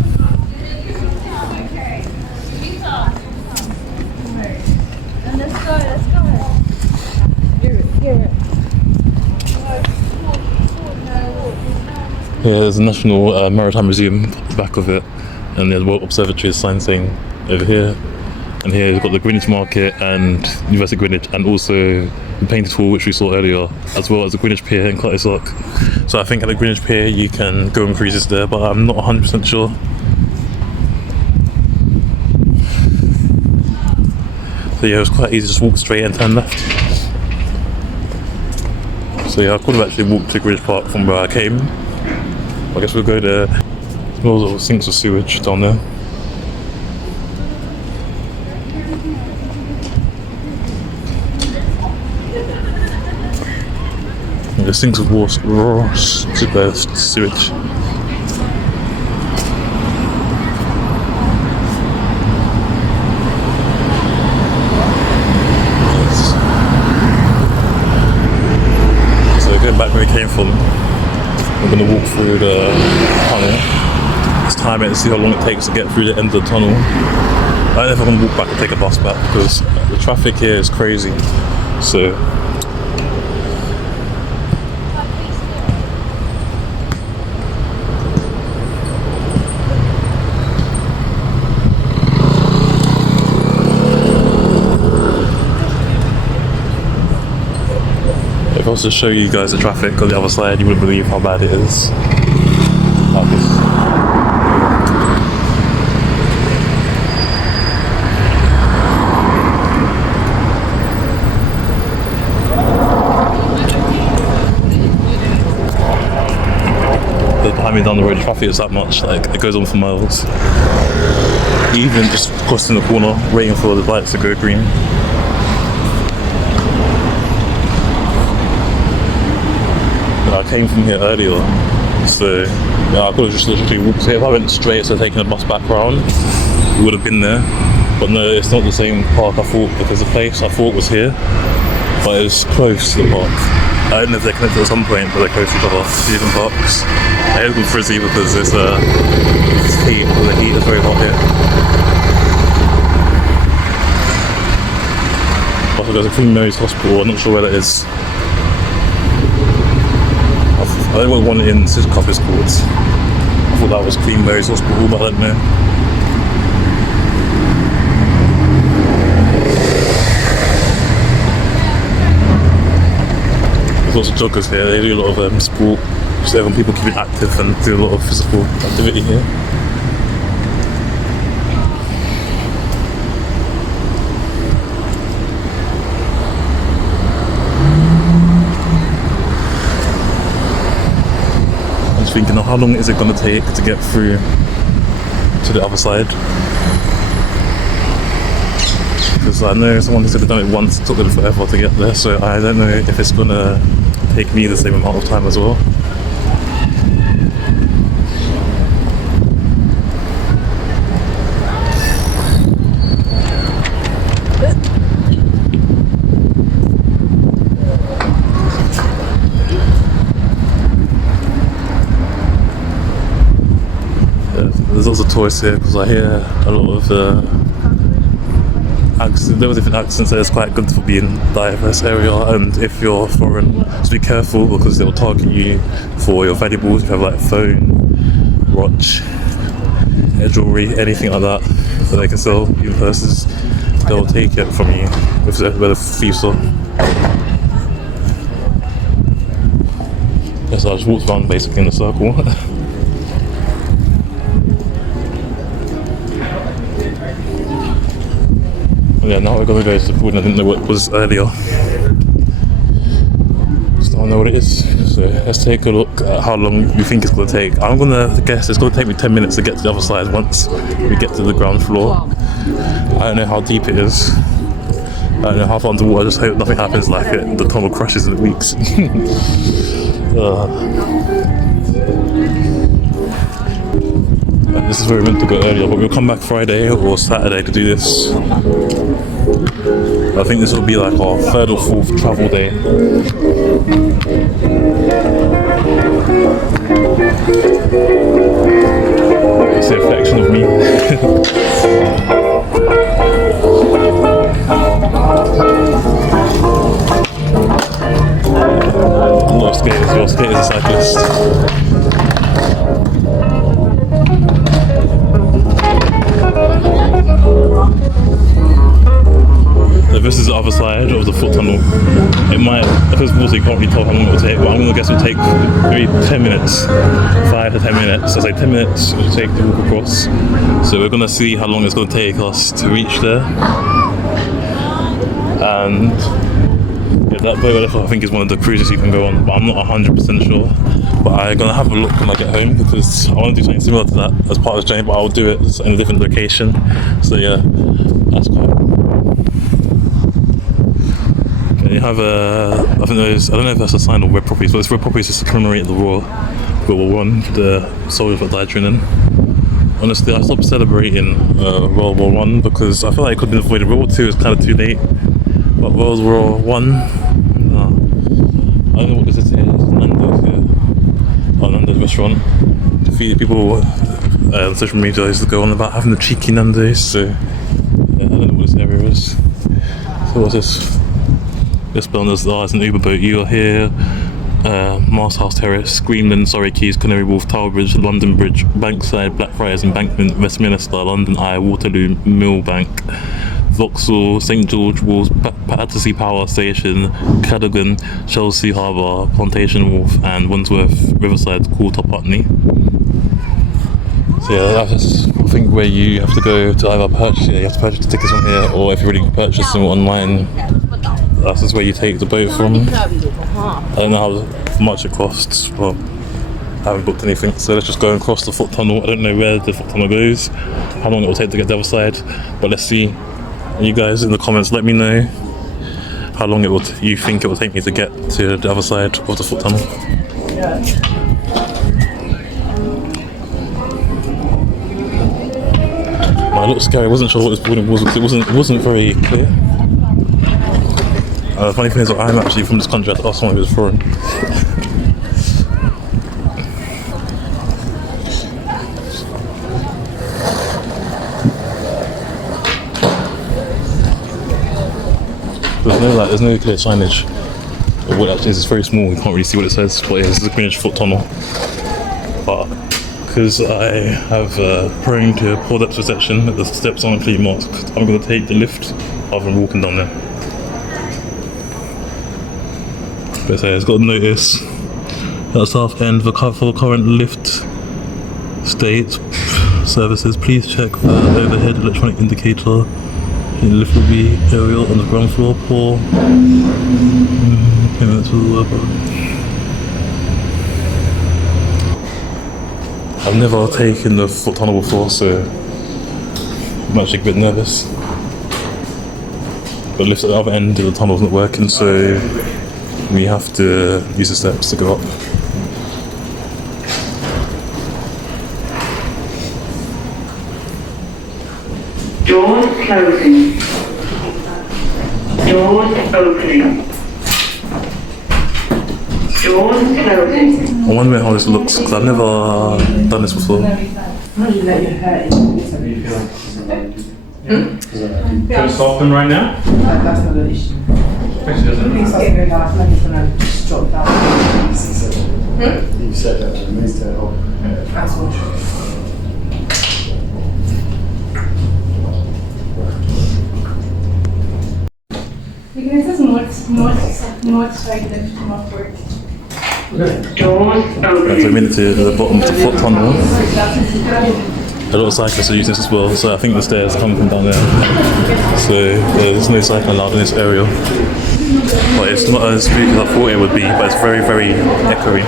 Yeah, there's a National Maritime Museum at the back of it, and there's World Observatory sign saying over here. And here we've got the Greenwich Market and University of Greenwich, and also the painted hall which we saw earlier, as well as the Greenwich Pier and Curtis Arc. So I think at the Greenwich Pier you can go on cruises there, but I'm not 100% sure. So yeah, it was quite easy to just walk straight and turn left. So yeah, I could have actually walked to Greenwich Park from where I came. I guess we'll go there. There's all little sinks of sewage down there. The sinks of raw sewage. So going back where we came from, we're going to walk through the tunnel. Let's time it and see how long it takes to get through the end of the tunnel. I don't know if I'm going to walk back or take a bus back, because the traffic here is crazy. So if I I was to show you guys the traffic on the other side, you wouldn't believe how bad it is. Like this. Behind me down the road, the traffic is that much, like it goes on for miles. Even just crossing the corner, waiting for the lights to go green. I came from here earlier, so yeah, I could have just literally walked here. If I went straight, so taking a bus back round, we would have been there. But no, it's not the same park I thought, because the place I thought was here, but it was close to the park. I don't know if they're connected at some point, but they're close to each other, two different parks. I hate them frizzy because it's heat, the heat is very hot here. Also, there's a Queen Mary's Hospital, I'm not sure where that is. I don't know what one in Sidcup is called. I thought that was Queen Mary's Hospital, but I don't know. There's lots of joggers here, they do a lot of sport, just everyone people keep it active and do a lot of physical activity here. I'm just thinking, how long is it going to take to get through to the other side? Because I know someone said they've done it once, it took them forever to get there, so I don't know if it's going to take me the same amount of time as well. Yeah, there's lots of tourists here because I hear a lot of there was different accents, so it's quite good for being a diverse area. And if you're foreign, just be careful because they'll target you for your valuables. If you have like phone, watch, jewelry, anything like that they can sell, even purses, they'll take it from you where the thieves are. Yes, I just walked around basically in a circle. Yeah, now we're gonna go to the pool, and I didn't know what it was earlier. Just don't know what it is. So let's take a look at how long we think it's gonna take. I'm gonna guess it's gonna take me 10 minutes to get to the other side once we get to the ground floor. I don't know how deep it is. I don't know how far underwater. I just hope nothing happens like it. The tunnel crashes in weeks. This is where we meant to go earlier, but we'll come back Friday or Saturday to do this. I think this will be like our third or fourth travel day. It's a reflection of me. I'm not a skater, so a skater is a cyclist. So this is the other side of the foot tunnel. It might, if it's water, you can't really tell how long it will take, but I'm going to guess it will take maybe 10 minutes, 5 to 10 minutes. I say 10 minutes it will take to walk across. So we're going to see how long it's going to take us to reach there. And yeah, that boat I think is one of the cruises you can go on, but I'm not 100% sure. But I'm going to have a look when I get home because I want to do something similar to that as part of the journey, but I'll do it in a different location. So yeah, that's quite. Okay, you have I think there's, I don't know if that's a sign of red poppies, but it's red poppies just to commemorate the World War I, the soldiers that died during them. Honestly, I stopped celebrating World War I because I feel like it could have been avoided. World War II is kind of too late, but World War I, no. I don't know what this is here. This is Nando's here. Oh, Nando's restaurant. A few people on social media used to go on about having the cheeky Nando's, so yeah, I don't know what this area is. So what's this? This building is an Uber boat. You are here. Masthouse Terrace, Greenland, Surrey Quays, Canary Wharf, Tower Bridge, London Bridge, Bankside, Blackfriars Embankment, Westminster, London Eye, Waterloo, Millbank, Vauxhall, St George Wharf, Battersea Power Station, Cadogan, Chelsea Harbour, Plantation Wharf, and Wandsworth Riverside, Quarter Putney. So yeah, that's I think where you have to go to either purchase. Yeah, you have to purchase the tickets from here, or if you already purchased them online, that's just where you take the boat from. I don't know how much it costs, but I haven't booked anything, so let's just go and cross the foot tunnel. I don't know where the foot tunnel goes, how long it will take to get to the other side, but let's see. And you guys in the comments, let me know how long you think it will take me to get to the other side of the foot tunnel. It looked scary. I wasn't sure what this building was because it wasn't very clear. The funny thing is that I'm actually from this country. I thought someone who was foreign. There's no clear signage. Well, actually, it's very small. You can't really see what it says. But yeah, this is a Greenwich foot tunnel. But because I have prone to poor depth perception, the steps aren't clearly marked, I'm going to take the lift rather than walking down there. But it's got a notice at the south end for current lift state services. Please check the overhead electronic indicator. The lift will be aerial on the ground floor. Poor payment to the worker. I've never taken the foot tunnel before, so I'm actually a bit nervous. But the lift at the other end of the tunnel isn't working, so we have to use the steps to go up. Doors closing. Doors opening. Doors closing. I wonder how this looks, because I've never done this before. Can we stop them right now? That's not an issue. Please stop going off, I'm just going to just drop down. You said that to me, so That's all true. Because it says north side left, northward. Doors So we opening. made it to the bottom of the foot tunnel. A lot of cyclists are using this as well, so I think the stairs come from down there. So there's no cycling allowed in this area. But it's not as big as I thought it would be, but it's very, very echoey.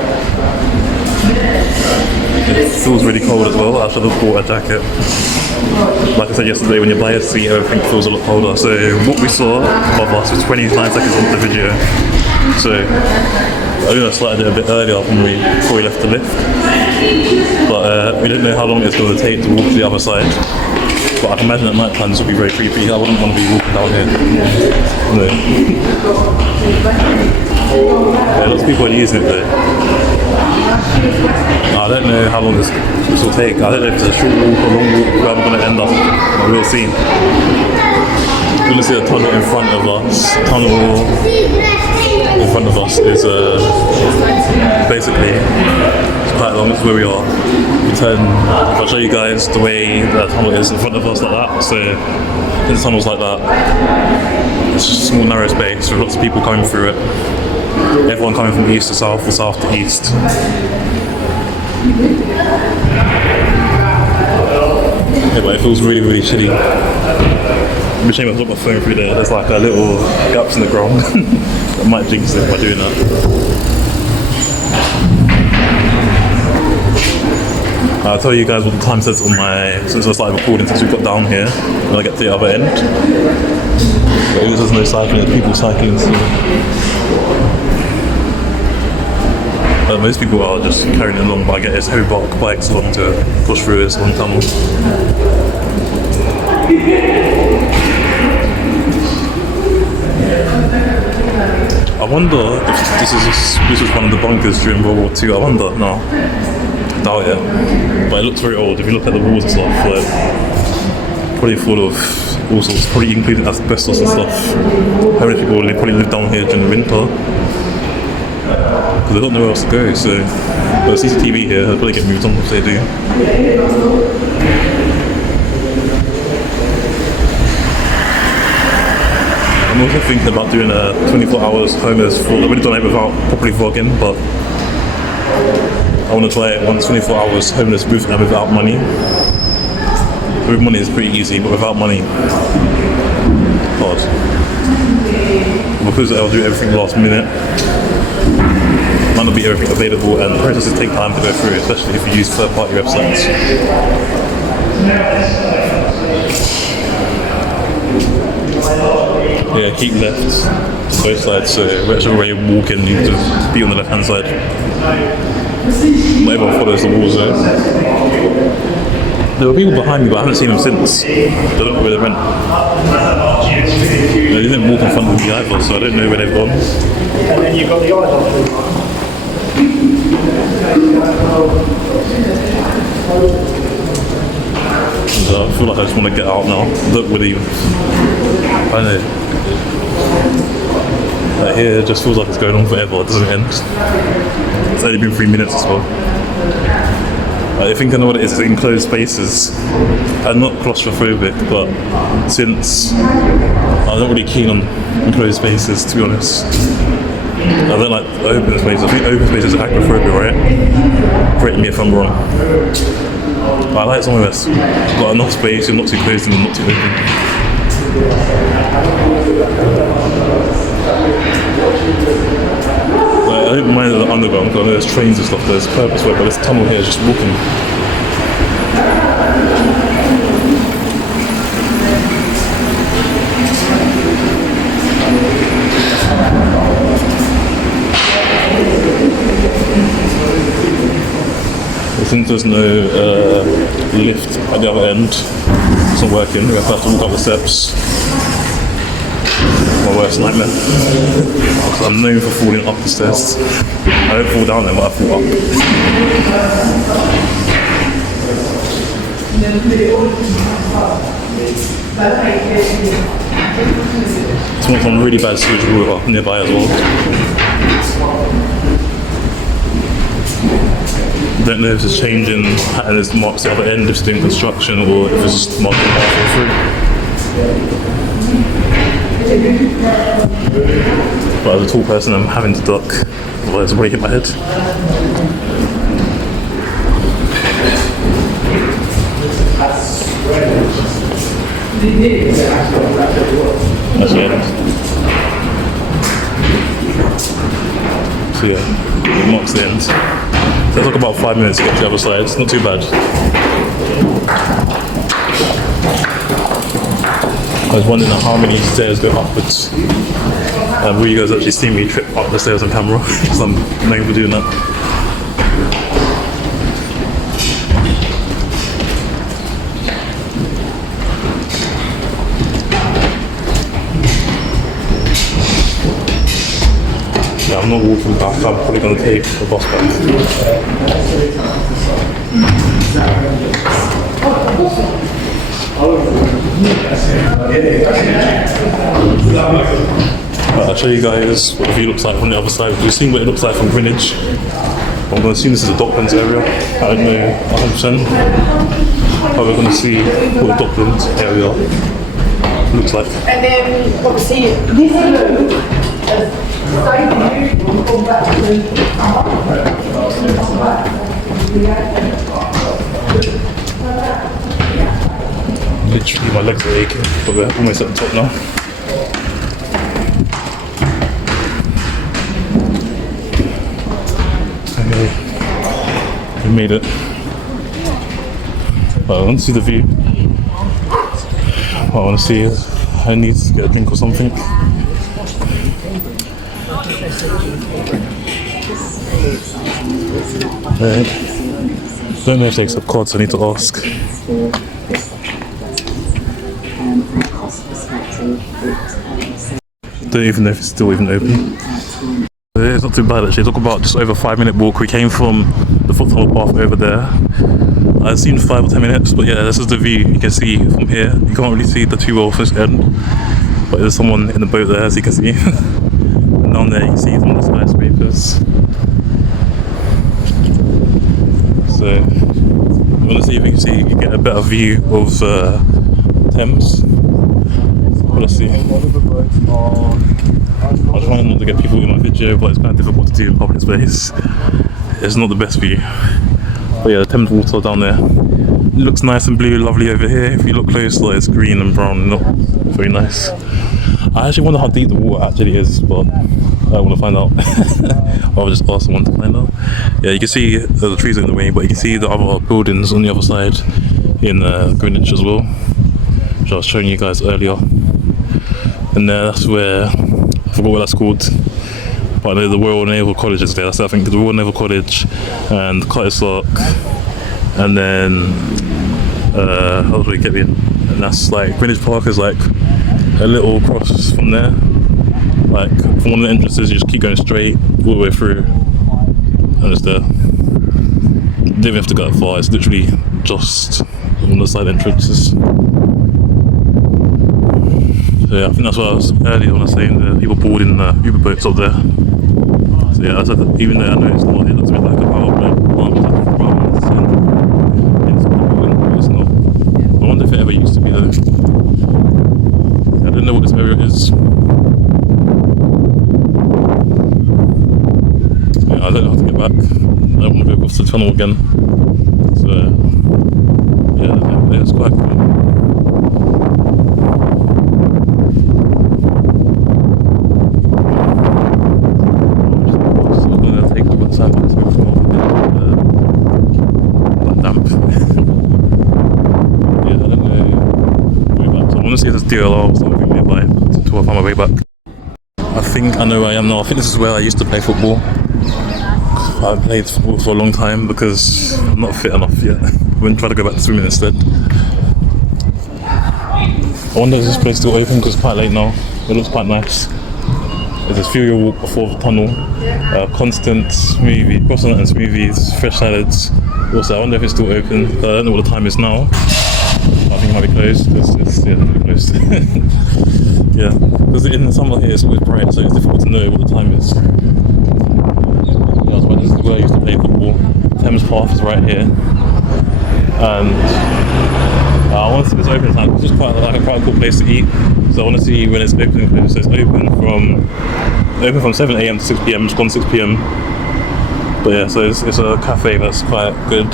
It feels really cold as well. I should have bought a jacket. Like I said yesterday, when you're by a seat, everything feels a lot colder. So what we saw of us was 29 seconds into the video. So I think I started it a bit earlier before we left the lift. But we didn't know how long it's going to take to walk to the other side. But I can imagine at night time this would be very creepy. I wouldn't want to be walking down here. No. Yeah, lots of people are using it though. I don't know how long this will take. I don't know if it's a short walk or a long walk where we're going to end up. But we'll see. We're going to see a tunnel in front of us. Tunnel in front of us is basically it's quite long. This is where we are. We turn. If I show you guys the way the tunnel is in front of us like that. So this tunnel's like that. It's just a small narrow space with lots of people coming through it. Everyone coming from east to south or south to east. Yeah, but it feels really, really chilly. I'm ashamed I've got my phone through there. There's like a little gaps in the ground. That might jinx it by doing that. I'll tell you guys what the time says on since I started recording, since we got down here, when I get to the other end. But there's no cycling, there's people cycling still. Most people are just carrying it along, but I get it's heavy bikes along to push through this long tunnel. I wonder if this was one of the bunkers during World War II. I wonder. No, doubt it. But it looks very old. If you look at the walls and stuff, like, probably full of all sorts, probably including asbestos and stuff. How many people probably live down here during the winter? Because they don't know where else to go, so but CCTV here, they'll probably get moved on if they do. I'm also thinking about doing a 24 hours homeless vlog. I've already done it without properly vlogging, but I want to try it once 24 hours homeless without money. With money it's pretty easy, but without money, hard. Because I'll do everything last minute, might not be everything available, and processes take time to go through, especially if you use third-party websites. Yeah, keep left, both sides, so whichever way you walk in, you need to be on the left-hand side. Not everyone follows the rules though. There were people behind me, but I haven't seen them since. I don't know where they went. They didn't walk in front of me either, so I don't know where they've gone. And then you've got the island. So I feel like I just want to get out now. Look with you. I know. Like here, it just feels like it's going on forever. It doesn't end. It's only been 3 minutes as well. I think I know what it is. It's enclosed spaces. I'm not claustrophobic, but since I'm not really keen on enclosed spaces, to be honest. I don't like open spaces. I think open spaces are acrophobia, right? Correct me if I'm wrong. But I like somewhere that's got enough space, you're not too closed and not too open. Like, I don't mind the underground because I know there's trains and stuff, there's purpose work, but this tunnel here is just walking. Since there's no lift at the other end, it's not working, we have to walk up the steps. My worst nightmare. So I'm known for falling up the stairs. I don't fall down there, but I fall up. There's some really bad sewage water nearby as well. I don't know if it's changing and it's marks the other end if it's doing construction or if it's just marking halfway through. But as a tall person I'm having to duck, otherwise I'll break my head. That's the end. So yeah, it marks the end. So it took about 5 minutes to get to the other side, it's not too bad. I was wondering how many stairs go upwards. Will you guys actually see me trip up the stairs on camera? Because I'm known for doing that. Yeah, I'm not walking back, I'm probably going to take the bus back. I'll show you guys what the view looks like from the other side. We've seen what it looks like from Greenwich. I'm going to assume this is the Docklands area. I don't know 100%. But we're going to see what the Docklands area looks like. And then obviously this will come back Literally my legs are aching, but we're almost at the top now. Okay, we made it. I want to see the view. I want to see, I need to get a drink or something. Don't know if they accept cards, I need to ask. Don't even know if it's still even open. It's not too bad actually. Talk about just over 5 minute walk. We came from the football path over there. I've seen 5 or 10 minutes, but yeah, this is the view you can see from here. You can't really see the too well fish end, but there's someone in the boat there as you can see. And down there you can see some of the skyscrapers. So you want to see if you can get a better view of Thames. Well, see. I try not to get people in my video, but it's kind of difficult to do in public space. It's not the best view. But yeah, the Thames water down there looks nice and blue, lovely over here. If you look closer, it's green and brown, not very nice. I actually wonder how deep the water actually is, but I want to find out. I'll just ask someone to find out. Yeah, you can see the trees in the way, but you can see the other buildings on the other side in Greenwich as well, which I was showing you guys earlier. And that's where, I forgot what that's called, but I know the Royal Naval College is there. That's, I think, the Royal Naval College and Cotteslock, and then how do we get in? And that's like Greenwich Park is like a little cross from there. Like from one of the entrances, you just keep going straight all the way through, and it's there. Didn't even have to go that far. It's literally just one of the side entrances. So yeah, I think that's what I was earlier when I was saying the people boarding the Uber boats up there. So yeah, I said that even though I know it's not, it looks a bit like a power plant, it's not. I wonder if it ever used to be though. I don't know what this area is. Yeah, I don't know how to get back. I don't want to go across the tunnel again. So yeah, it's quite cool. I want to see if there's DLR or something nearby to find my way back. I think I know where I am now. I think this is where I used to play football. I haven't played football for a long time because I'm not fit enough yet. I'm going to try to go back to swimming instead. I wonder if this place is still open because it's quite late now. It looks quite nice. There's a few walk before the tunnel. Constant smoothie, croissant and smoothies, fresh salads. Also, I wonder if it's still open. I don't know what the time is now. I think it might be closed. It's definitely closed. Yeah, because in the summer here it's always bright, so it's difficult to know what the time is. This is where I used to play football. Thames Path is right here, and I want to see if it's open time. It's just quite a cool place to eat. So I want to see when it's open. So it's open from 7 AM to 6 PM. It's gone 6 PM. But yeah, so it's a cafe that's quite good.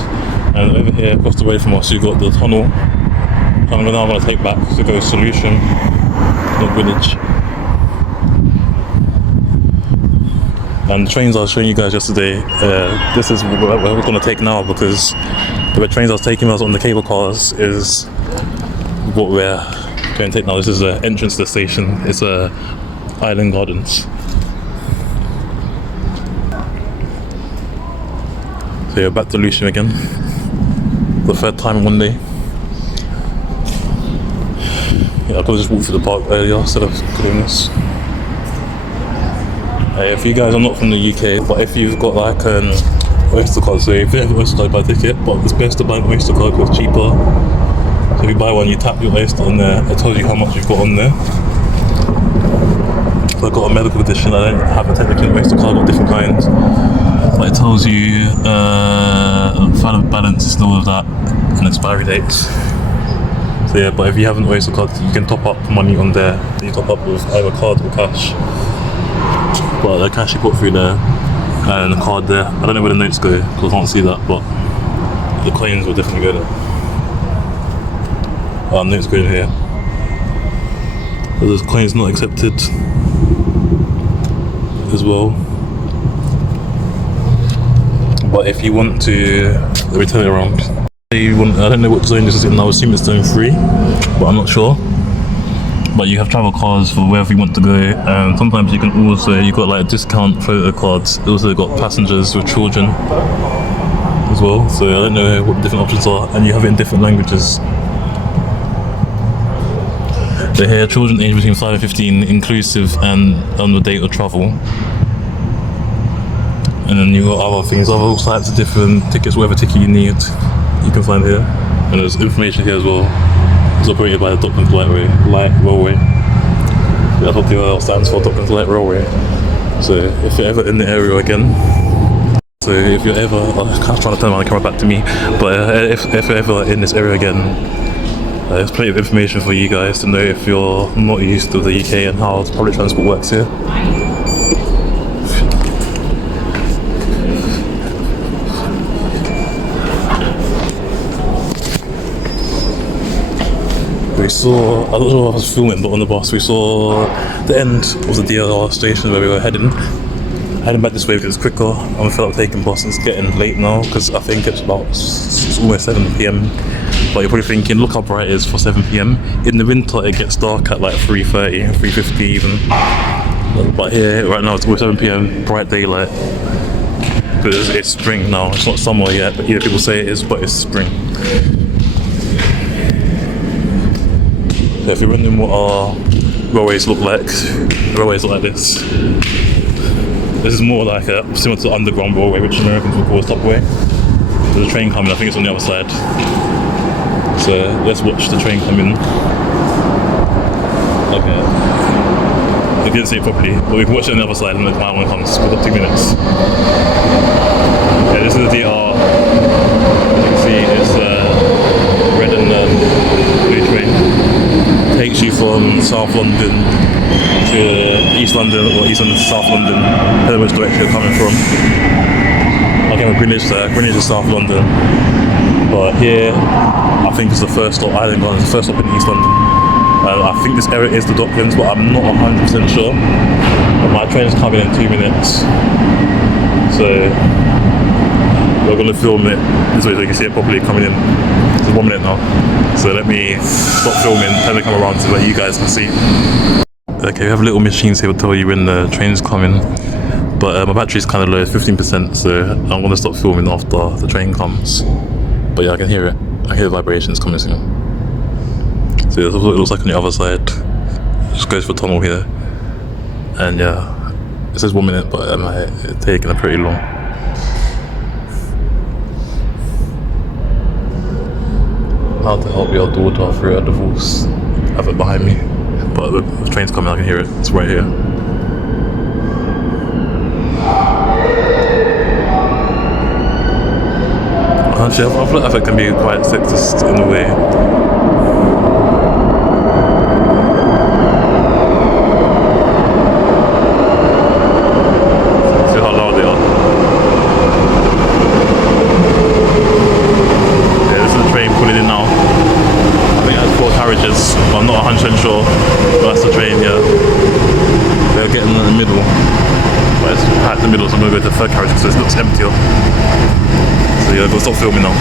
And over here, across the way from us, you've got the tunnel. I'm going to take back to go Solution, not Greenwich. And the trains I was showing you guys yesterday, this is what we're going to take now, because the trains I was taking when I was on the cable cars is what we're going to take now. This is the entrance to the station. It's Island Gardens. So yeah, back to Lucian again. The third time in one day. Yeah, I could have just walked through the park earlier instead of doing this. If you guys are not from the UK, but if you've got like an Oyster card, so if you have an Oyster card, buy a ticket, but it's best to buy an Oyster card because it's cheaper. So if you buy one, you tap your Oyster on there, it tells you how much you've got on there. So I've got a medical edition, I don't have a technical Oyster card, I've got different kinds. But it tells you final balance and all of that, and expiry dates. So yeah, but if you have an Oyster card, you can top up money on there. You top up with either card or cash. But the cash you put through there, and the card there. I don't know where the notes go because I can't see that, but the coins will definitely go there. Notes go in here. But there's coins not accepted as well. But if you want to, let me turn it around. I don't know what zone this is in. I would assume it's zone 3, but I'm not sure. But you have travel cards for wherever you want to go, and sometimes you can also, you've got like discount photo cards. They also got passengers with children as well, so I don't know what the different options are, and you have it in different languages. So here, children aged between 5 and 15 inclusive and on the date of travel. And then you got other things, other types of different tickets, whatever ticket you need, you can find here. And there's information here as well. It's operated by the Docklands Light Railway. That's what the URL stands for, Docklands Light Railway. So if you're ever in the area again, so if you're ever, I'm trying to turn my camera back to me, but if you're ever in this area again, There's plenty of information for you guys to know if you're not used to the UK and how public transport works here. We saw, I don't know if I was filming, but on the bus we saw the end of the DLR station where we were heading back this way because it's quicker. I'm fed up taking bus and it's getting late now because I think it's almost 7 p.m. But you're probably thinking, look how bright it is for 7 p.m. In the winter it gets dark at like 3:30, 3:50 even. But here, right now it's almost 7 p.m, bright daylight. Because it's spring now, it's not summer yet, but yeah, people say it is, but it's spring. So if you're wondering what our railways look like, railways look like this. This is more like similar to the underground railway, which Americans would call a subway. There's a train coming, I think it's on the other side. So let's watch the train come in. Okay. I didn't see it properly, but we can watch it on the other side and look how when it comes. We've got 2 minutes. Yeah, this is the DR. As you can see, it's red and blue train. Takes you from South London to East London, or East London to South London, depending which direction you're coming from. I came from Greenwich there. Greenwich is South London. But here, I think it's the first stop, Island Gardens, the first stop in East London. I think this area is the Docklands, but I'm not 100% sure. But my train is coming in 2 minutes. So, we're going to film it this way so you can see it properly coming in. It's 1 minute now. So let me stop filming, turn the camera around so that you guys can see. Okay, we have little machines here to tell you when the train's coming. But my battery's kind of low, it's 15%, so I'm going to stop filming after the train comes. But yeah, I can hear it. I hear the vibrations coming soon. So that's what it looks like on the other side. It just goes for a tunnel here. And yeah, it says 1 minute, but it's taking pretty long. How to help your daughter through a divorce. I have it behind me. But the train's coming, I can hear it. It's right here. Actually, I feel like it can be quite sexist in a way. See how loud they are. Yeah, this is the train pulling in now. I think it has 4 carriages, but I'm not 100% sure. But that's the train, yeah. They're getting in the middle. But it's packed in the middle, so I'm going to go to the 3rd carriage because it looks emptier. So yeah, I've got to stop filming now.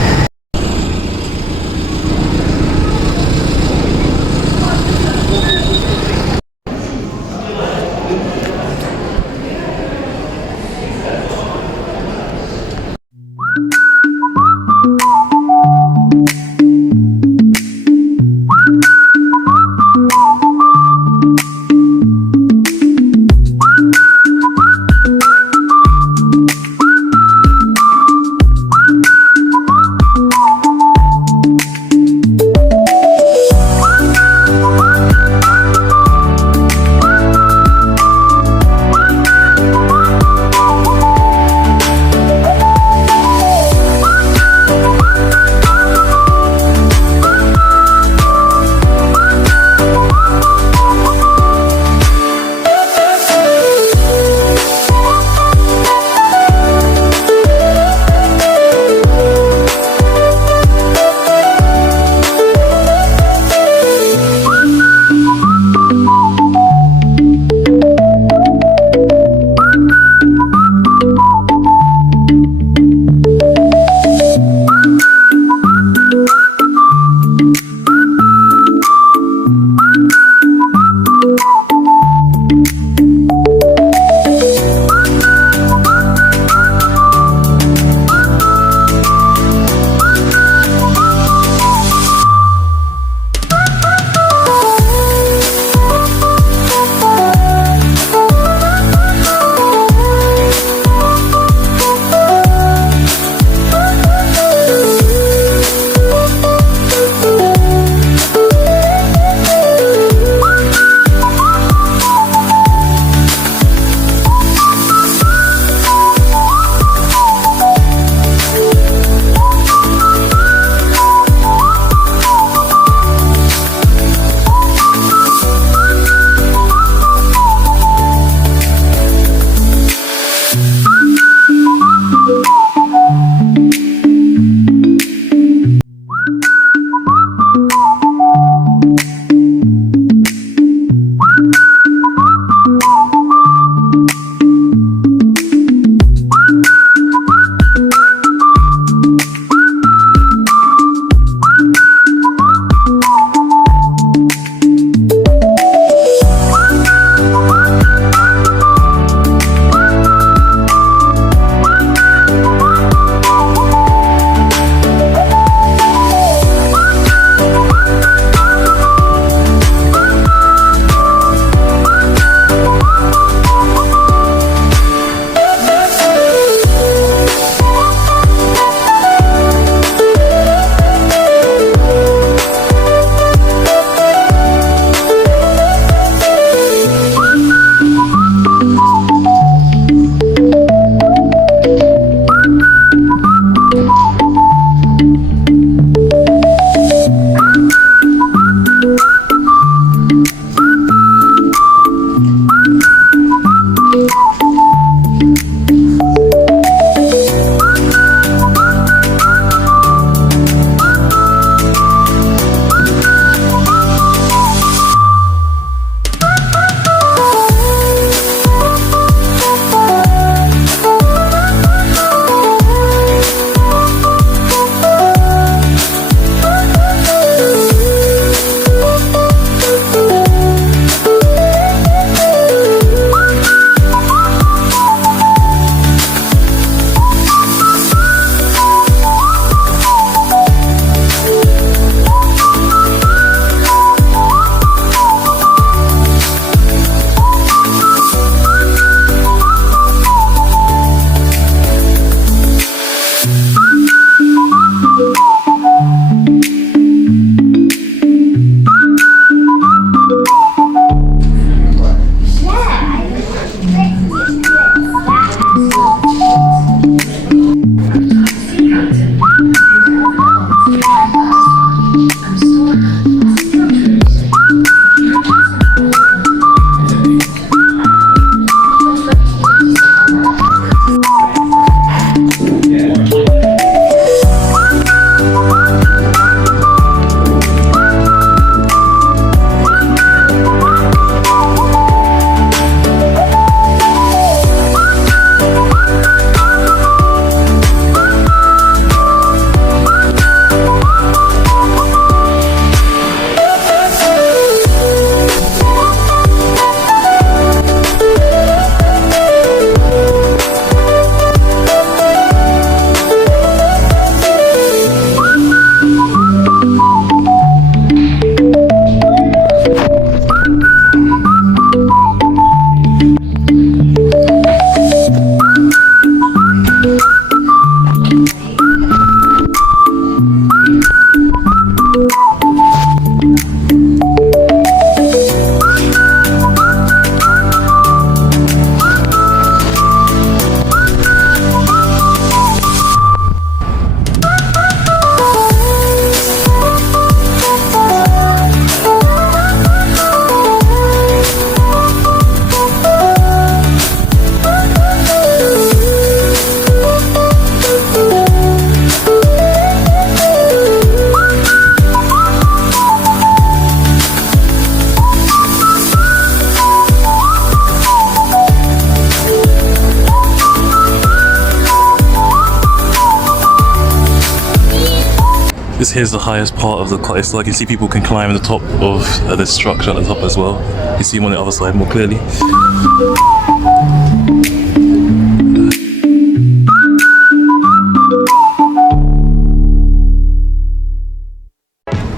This here is the highest part of the cottage. So like you see people can climb the top of this structure at the top as well. You see them on the other side more clearly.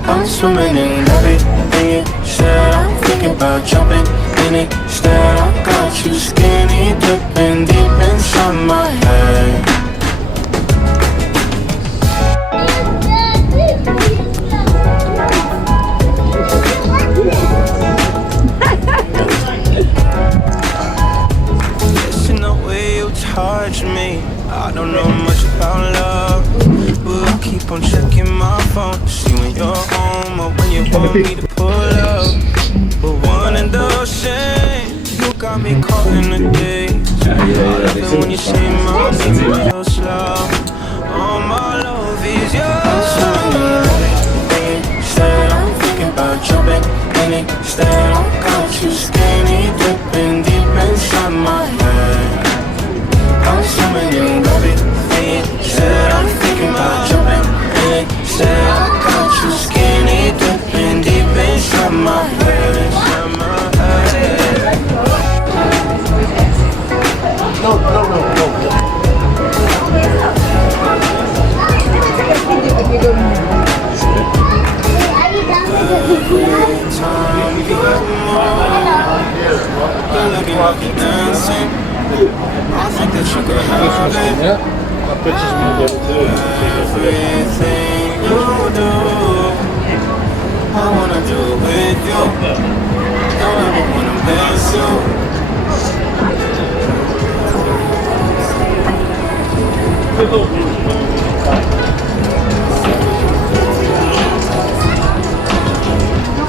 I'm swimming in everything you said. I'm thinking about jumping in it. Instead, I got you skinny dipping deep inside my head. Listen the way you touch me. I don't know much about love, but I keep on checking my phone to see when you're home or when you want me to pull up. But one and the same, you got me caught in the days. I love it when you say my name real slow. All my love is yours. Said I'm thinking about jumping in it. Instead, I got you skinny dipping deep inside my head. I'm swimming in everything. Said I'm thinking about jumping in it. Said I got you skinny dipping deep inside my head. Inside my head. Every time you move, you're looking like you're dancing. I think that you could have it. Everything you do, I wanna do it with you. Don't ever wanna miss you.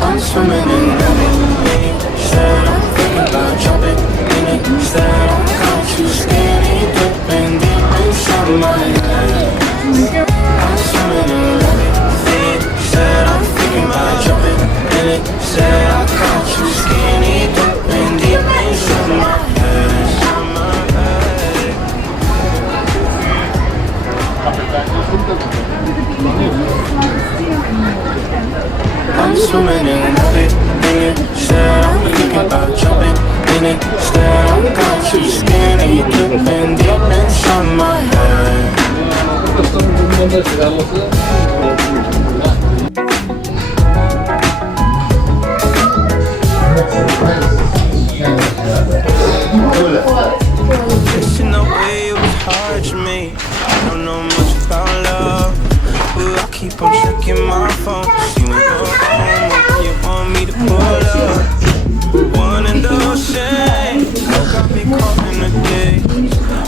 I'm swimming in everything. Said I'm thinking about jumping in it. Instead, I got you skinny dipping deep inside my head. I'm swimming in everything. Said I'm thinking about jumping in it. Said I got you skinny dipping deep inside my head. Inside my head. I'm swimming in everything. Said I'm thinking about jumping in it. Instead, I got you skinny dipping deep inside my head. Listen the way you touch me. I don't know much about love, but I keep on checking my phone to see when you're home or when you want me to pull up. One and the same, you got me caught in the days.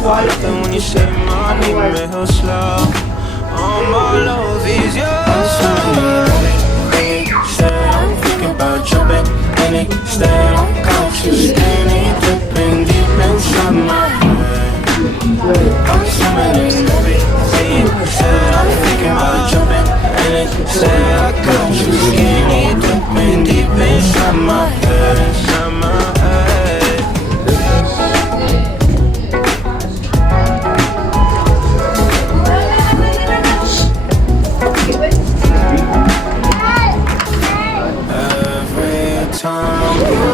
I love it when you say my name real slow. All my love is yours. Said I'm thinking about jumping in it. Instead, I got you skinny dipping deep inside my head. I'm swimming in everything. Said I'm thinking about jumping in it. Said I got you skinny dipping deep inside my head. Inside my head. Every time you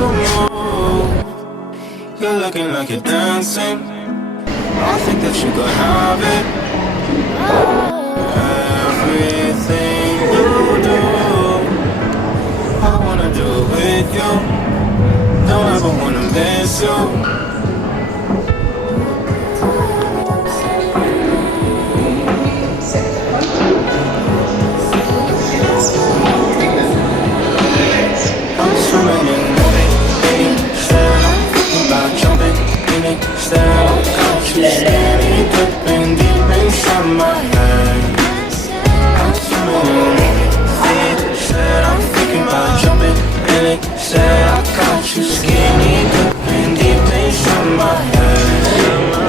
move, you're looking like you're dancing. I think that you could have it. Everything you do, I wanna do it with you. Don't ever wanna miss you. I'm swimming in everything. Said I'm thinking about jumping in it. Said I got you skinny dipping deep inside my head. I'm swimming in everything. Said I'm thinking about jumping in it. Said I got you skinny dipping deep inside my head. Inside my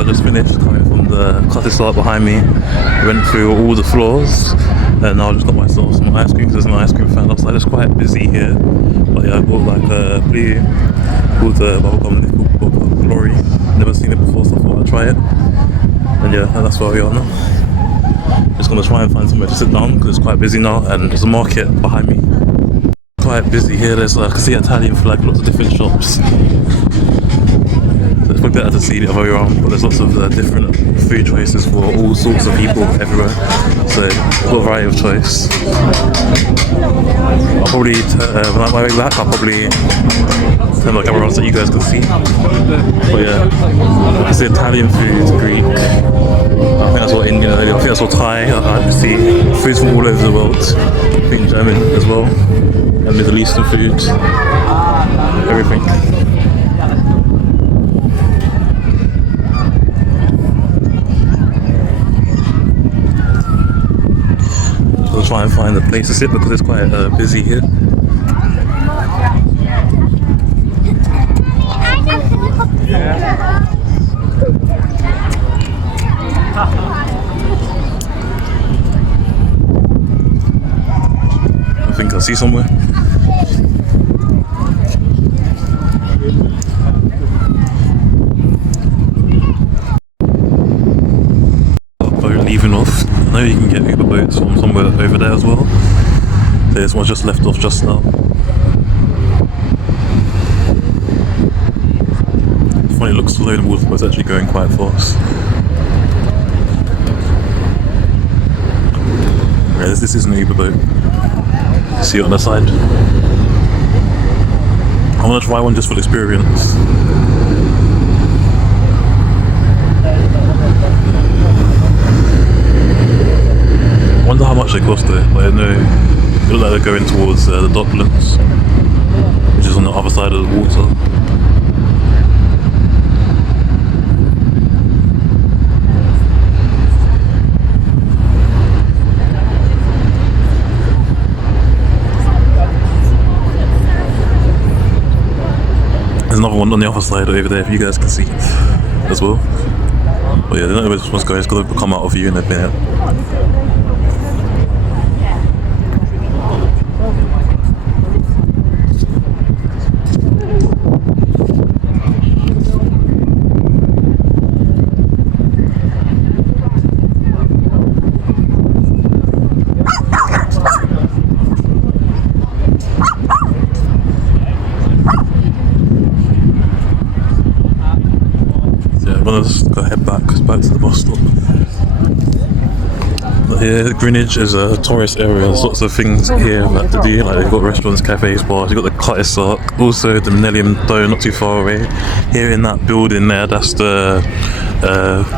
I just finished coming from the cottage art behind me. Went through all the floors, and now I just got myself some ice cream because there's an ice cream fan outside. It's quite busy here, but yeah, I bought like a blue called bubblegum called Glory. Never seen it before, so I thought I'd try it. And yeah, that's where we are now. Just gonna try and find somewhere to sit down because it's quite busy now, and there's a market behind me. Quite busy here. There's I can see Italian flag, lots of different shops. So it's probably better to see the other way around, but there's lots of different food choices for all sorts of people everywhere. So got a variety of choice. I'll probably when I'm on my way back, I'll probably turn my camera on so you guys can see. But yeah, I see Italian food, Greek. I think that's what Indian. I think that's what Thai. I see foods from all over the world. I think German as well. And Middle Eastern food, everything. So I'll try and find a place to sit because it's quite busy here. I think I'll see somewhere. Leaving off. I know you can get Uber boats from somewhere over there as well. This one's just left off just now. It's funny, it looks slow in the water, but it's actually going quite fast. Yeah, this is an Uber boat. See it on the side. I want to try one just for the experience. I wonder how much they cost though. Like, I know it looks like they're going towards the Docklands, which is on the other side of the water. There's another one on the other side over there if you guys can see as well. But yeah, I don't know where this one's going, it's going to come out of you in a minute. I'm gonna just go head back to the bus stop. But here, Greenwich is a tourist area. There's lots of things here like to do. Like they've got restaurants, cafes, bars. You've got the Cuttish Sark, also the Millennium Dome, not too far away. Here in that building there, that's the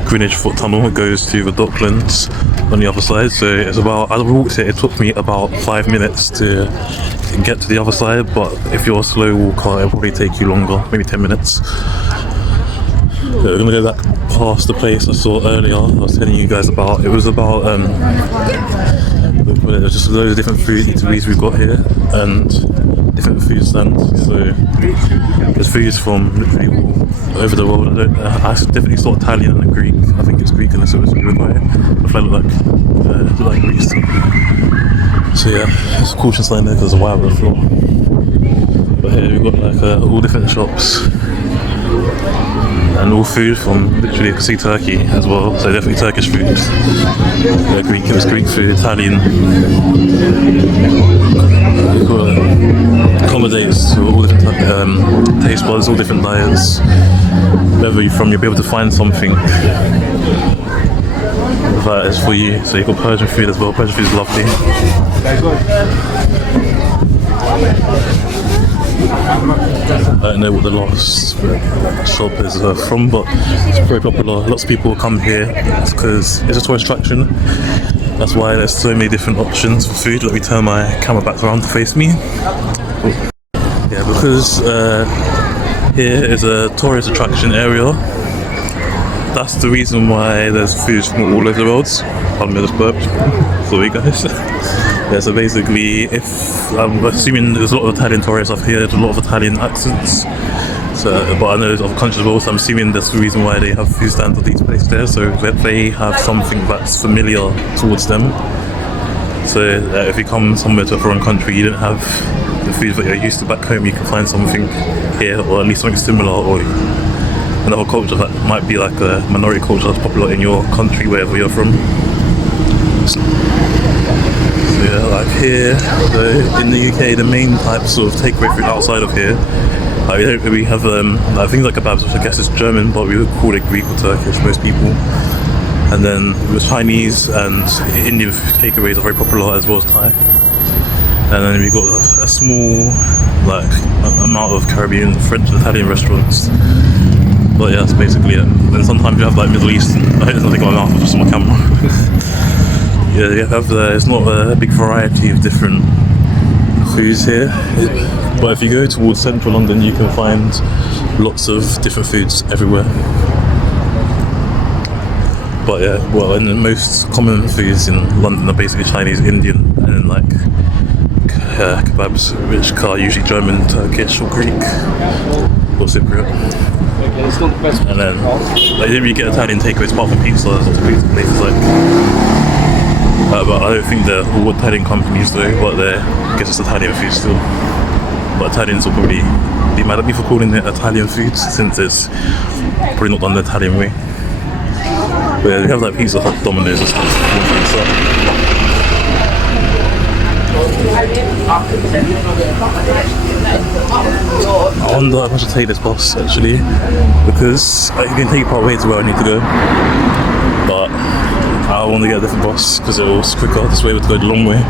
Greenwich Foot Tunnel. It goes to the Docklands on the other side. So it's about, as I walked it took me about 5 minutes to get to the other side. But if you're a slow walker, it'll probably take you longer, maybe 10 minutes. So we're gonna go back past the place I saw earlier. I was telling you guys about. It was about there's just loads of different food eateries we've got here and different food stands. So there's foods from literally all over the world. I definitely saw Italian and Greek. I think it's Greek unless it was Uruguay. I feel like Greece. So yeah, there's a caution sign there because there's a wire on the floor. But here we've got like all different shops. And all food from literally, you can see Turkey as well, so definitely Turkish food. Greek, it was Greek food, Italian. It accommodates to all different taste buds, all different diets. Wherever you're from, you'll be able to find something that is for you. So you've got Persian food as well. Persian food is lovely. I don't know what the last shop is from, but it's very popular. Lots of people come here because it's a tourist attraction. That's why there's so many different options for food. Let me turn my camera back around to face me. Yeah, because here is a tourist attraction area. That's the reason why there's food from all over the world. Pardon me, I just burped. Sorry guys. Yeah, so basically, if I'm assuming there's a lot of Italian tourists up here, there's a lot of Italian accents. So, but I know there's other countries as well, so I'm assuming that's the reason why they have food stands at these places there, so that they have something that's familiar towards them. So if you come somewhere to a foreign country, you don't have the foods that you're used to back home, you can find something here, or at least something similar, or another culture that might be like a minority culture that's popular in your country, wherever you're from. So yeah, like here, so in the UK, the main types of takeaway food outside of here, we don't really have like things like kebabs, which I guess is German, but we would call it Greek or Turkish, most people. And then with Chinese and Indian takeaways are very popular, as well as Thai. And then we've got a small like amount of Caribbean, French and Italian restaurants. But yeah, that's basically it. Then sometimes you have like Middle Eastern. I hope there's nothing on my mouth, just on my camera. Yeah, you have it's not a big variety of different foods here. But if you go towards central London, you can find lots of different foods everywhere. But yeah, well, and the most common foods in London are basically Chinese, Indian, and then like kebabs, which are usually German, Turkish or Greek or Cypriot. And then they didn't really get Italian takeaways apart from pizza. There's lots of pizza places like. But I don't think they're all Italian companies though. But I guess it's Italian food still. But Italians will probably be mad at me for calling it Italian food, since it's probably not done the Italian way. But yeah, we have like Pizza Hut, Domino's and stuff. I wonder if I should take this bus actually, because you can take it part way to where I need to go. But I want to get a different bus because it was quicker. This way would go the long way.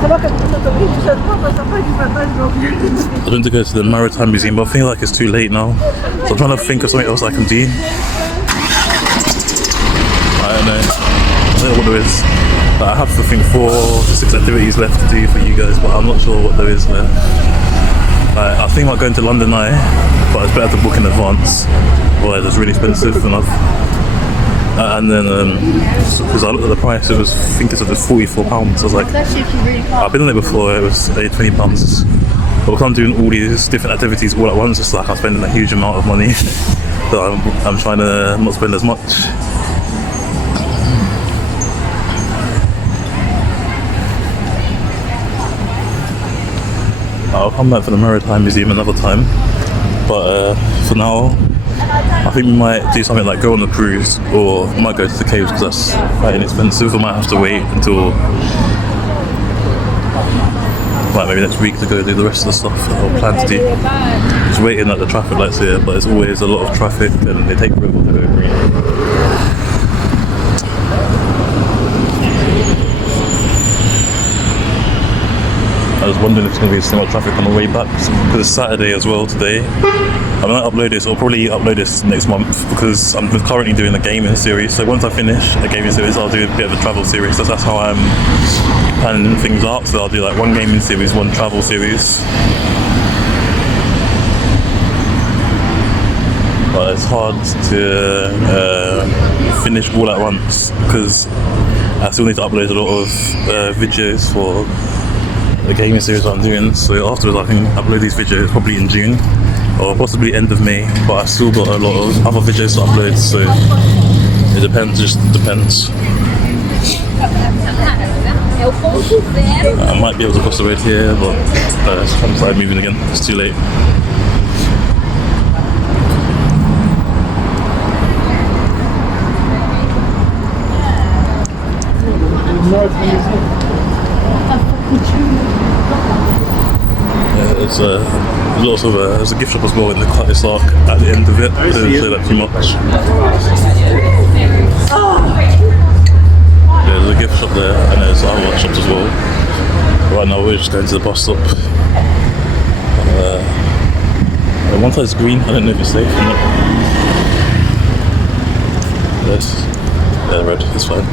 I want to go to the Maritime Museum, but I feel like it's too late now. So I'm trying to think of something else I can do. I don't know what there is. But I have I think 4 to 6 activities left to do for you guys, but I'm not sure what there is there. I think like going to London Eye, but it's better to book in advance. Well, it's really expensive enough. And then, because I looked at the price, I think it was £44. I was like, I've been on it before, it was £20. But because I'm doing all these different activities all at once, it's like I'm spending a huge amount of money. So I'm trying to not spend as much. I'll come back for the Maritime Museum another time, but for now I think we might do something like go on the cruise, or we might go to the caves because that's quite inexpensive. I might have to wait until maybe next week to go do the rest of the stuff that I plan to do. Just waiting at the traffic lights here, but there's always a lot of traffic and they take forever to go green. I was wondering if there's going to be so much traffic on the way back, because it's Saturday as well today. I might upload this, or probably upload this next month, because I'm currently doing a gaming series. So once I finish a gaming series, I'll do a bit of a travel series. So that's how I'm planning things out. So I'll do like 1 gaming series, 1 travel series. But it's hard to finish all at once, because I still need to upload a lot of videos for the gaming series I'm doing. So afterwards I can upload these videos probably in June or possibly end of May, but I've still got a lot of other videos to upload, so it depends, just depends. I might be able to cross the road here, but I'm started moving again, it's too late. There's lots of there's a gift shop as well in the Curtis Arc at the end of it. Don't say that too much. Yeah, there's a gift shop there, and there's other shops as well. Right now we're just going to the bus stop. One side's green. I don't know if it's safe or not. Yes, yeah, red. It's fine.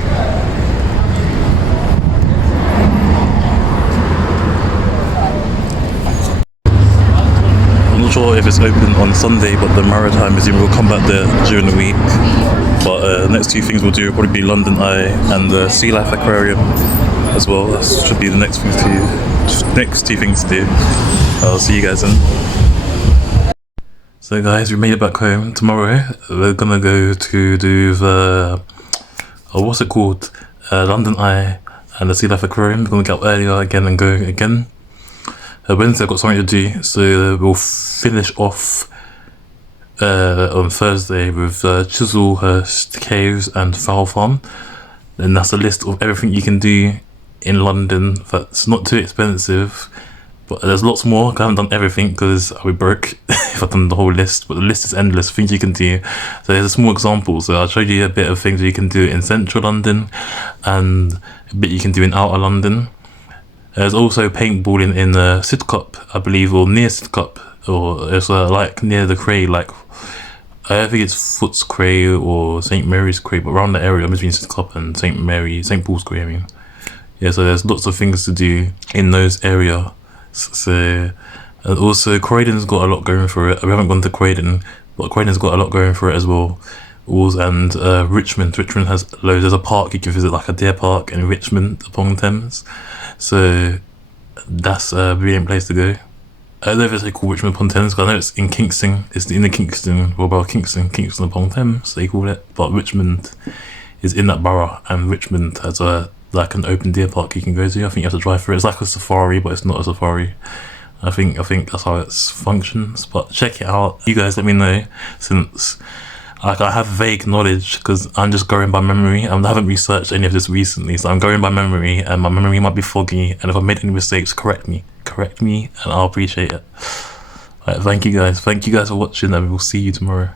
I'm not sure if it's open on Sunday, but the Maritime Museum will come back there during the week. But the next 2 things we'll do will probably be London Eye and the Sea Life Aquarium as well. That should be the next 2 things to do. I'll see you guys then. So guys, we made it back home. Tomorrow we're gonna go to do the what's it called? London Eye and the Sea Life Aquarium. We're gonna get up earlier again and go again. Wednesday I've got something to do, so we'll finish off on Thursday with Chislehurst Caves and Fowl Farm. And that's a list of everything you can do in London that's not too expensive. But there's lots more. I haven't done everything because I'll be broke if I've done the whole list. But the list is endless, things you can do. So there's a small example. So I'll show you a bit of things you can do in central London and a bit you can do in outer London. There's also paintballing in Sidcup, I believe, or near Sidcup, or it's like near the Cray, like I think it's Foots Cray or St Mary's Cray, but around the area between Sidcup and St Paul's Cray, I mean. Yeah, so there's lots of things to do in those areas. So, and also Croydon's got a lot going for it. We haven't gone to Croydon, but Croydon's got a lot going for it as well. And Richmond has loads. There's a park you can visit, like a deer park in Richmond upon Thames. So that's a brilliant place to go. I don't know if it's called Richmond upon Thames, because I know it's in Kingston. It's in the Kingston upon Thames, they call it. But Richmond is in that borough, and Richmond has like an open deer park you can go to. I think you have to drive through it. It's like a safari, but it's not a safari. I think that's how it functions. But check it out. You guys let me know, since like I have vague knowledge because I'm just going by memory. I haven't researched any of this recently, so I'm going by memory, and my memory might be foggy. And if I made any mistakes, correct me, and I'll appreciate it. Thank you guys for watching, and we'll see you tomorrow.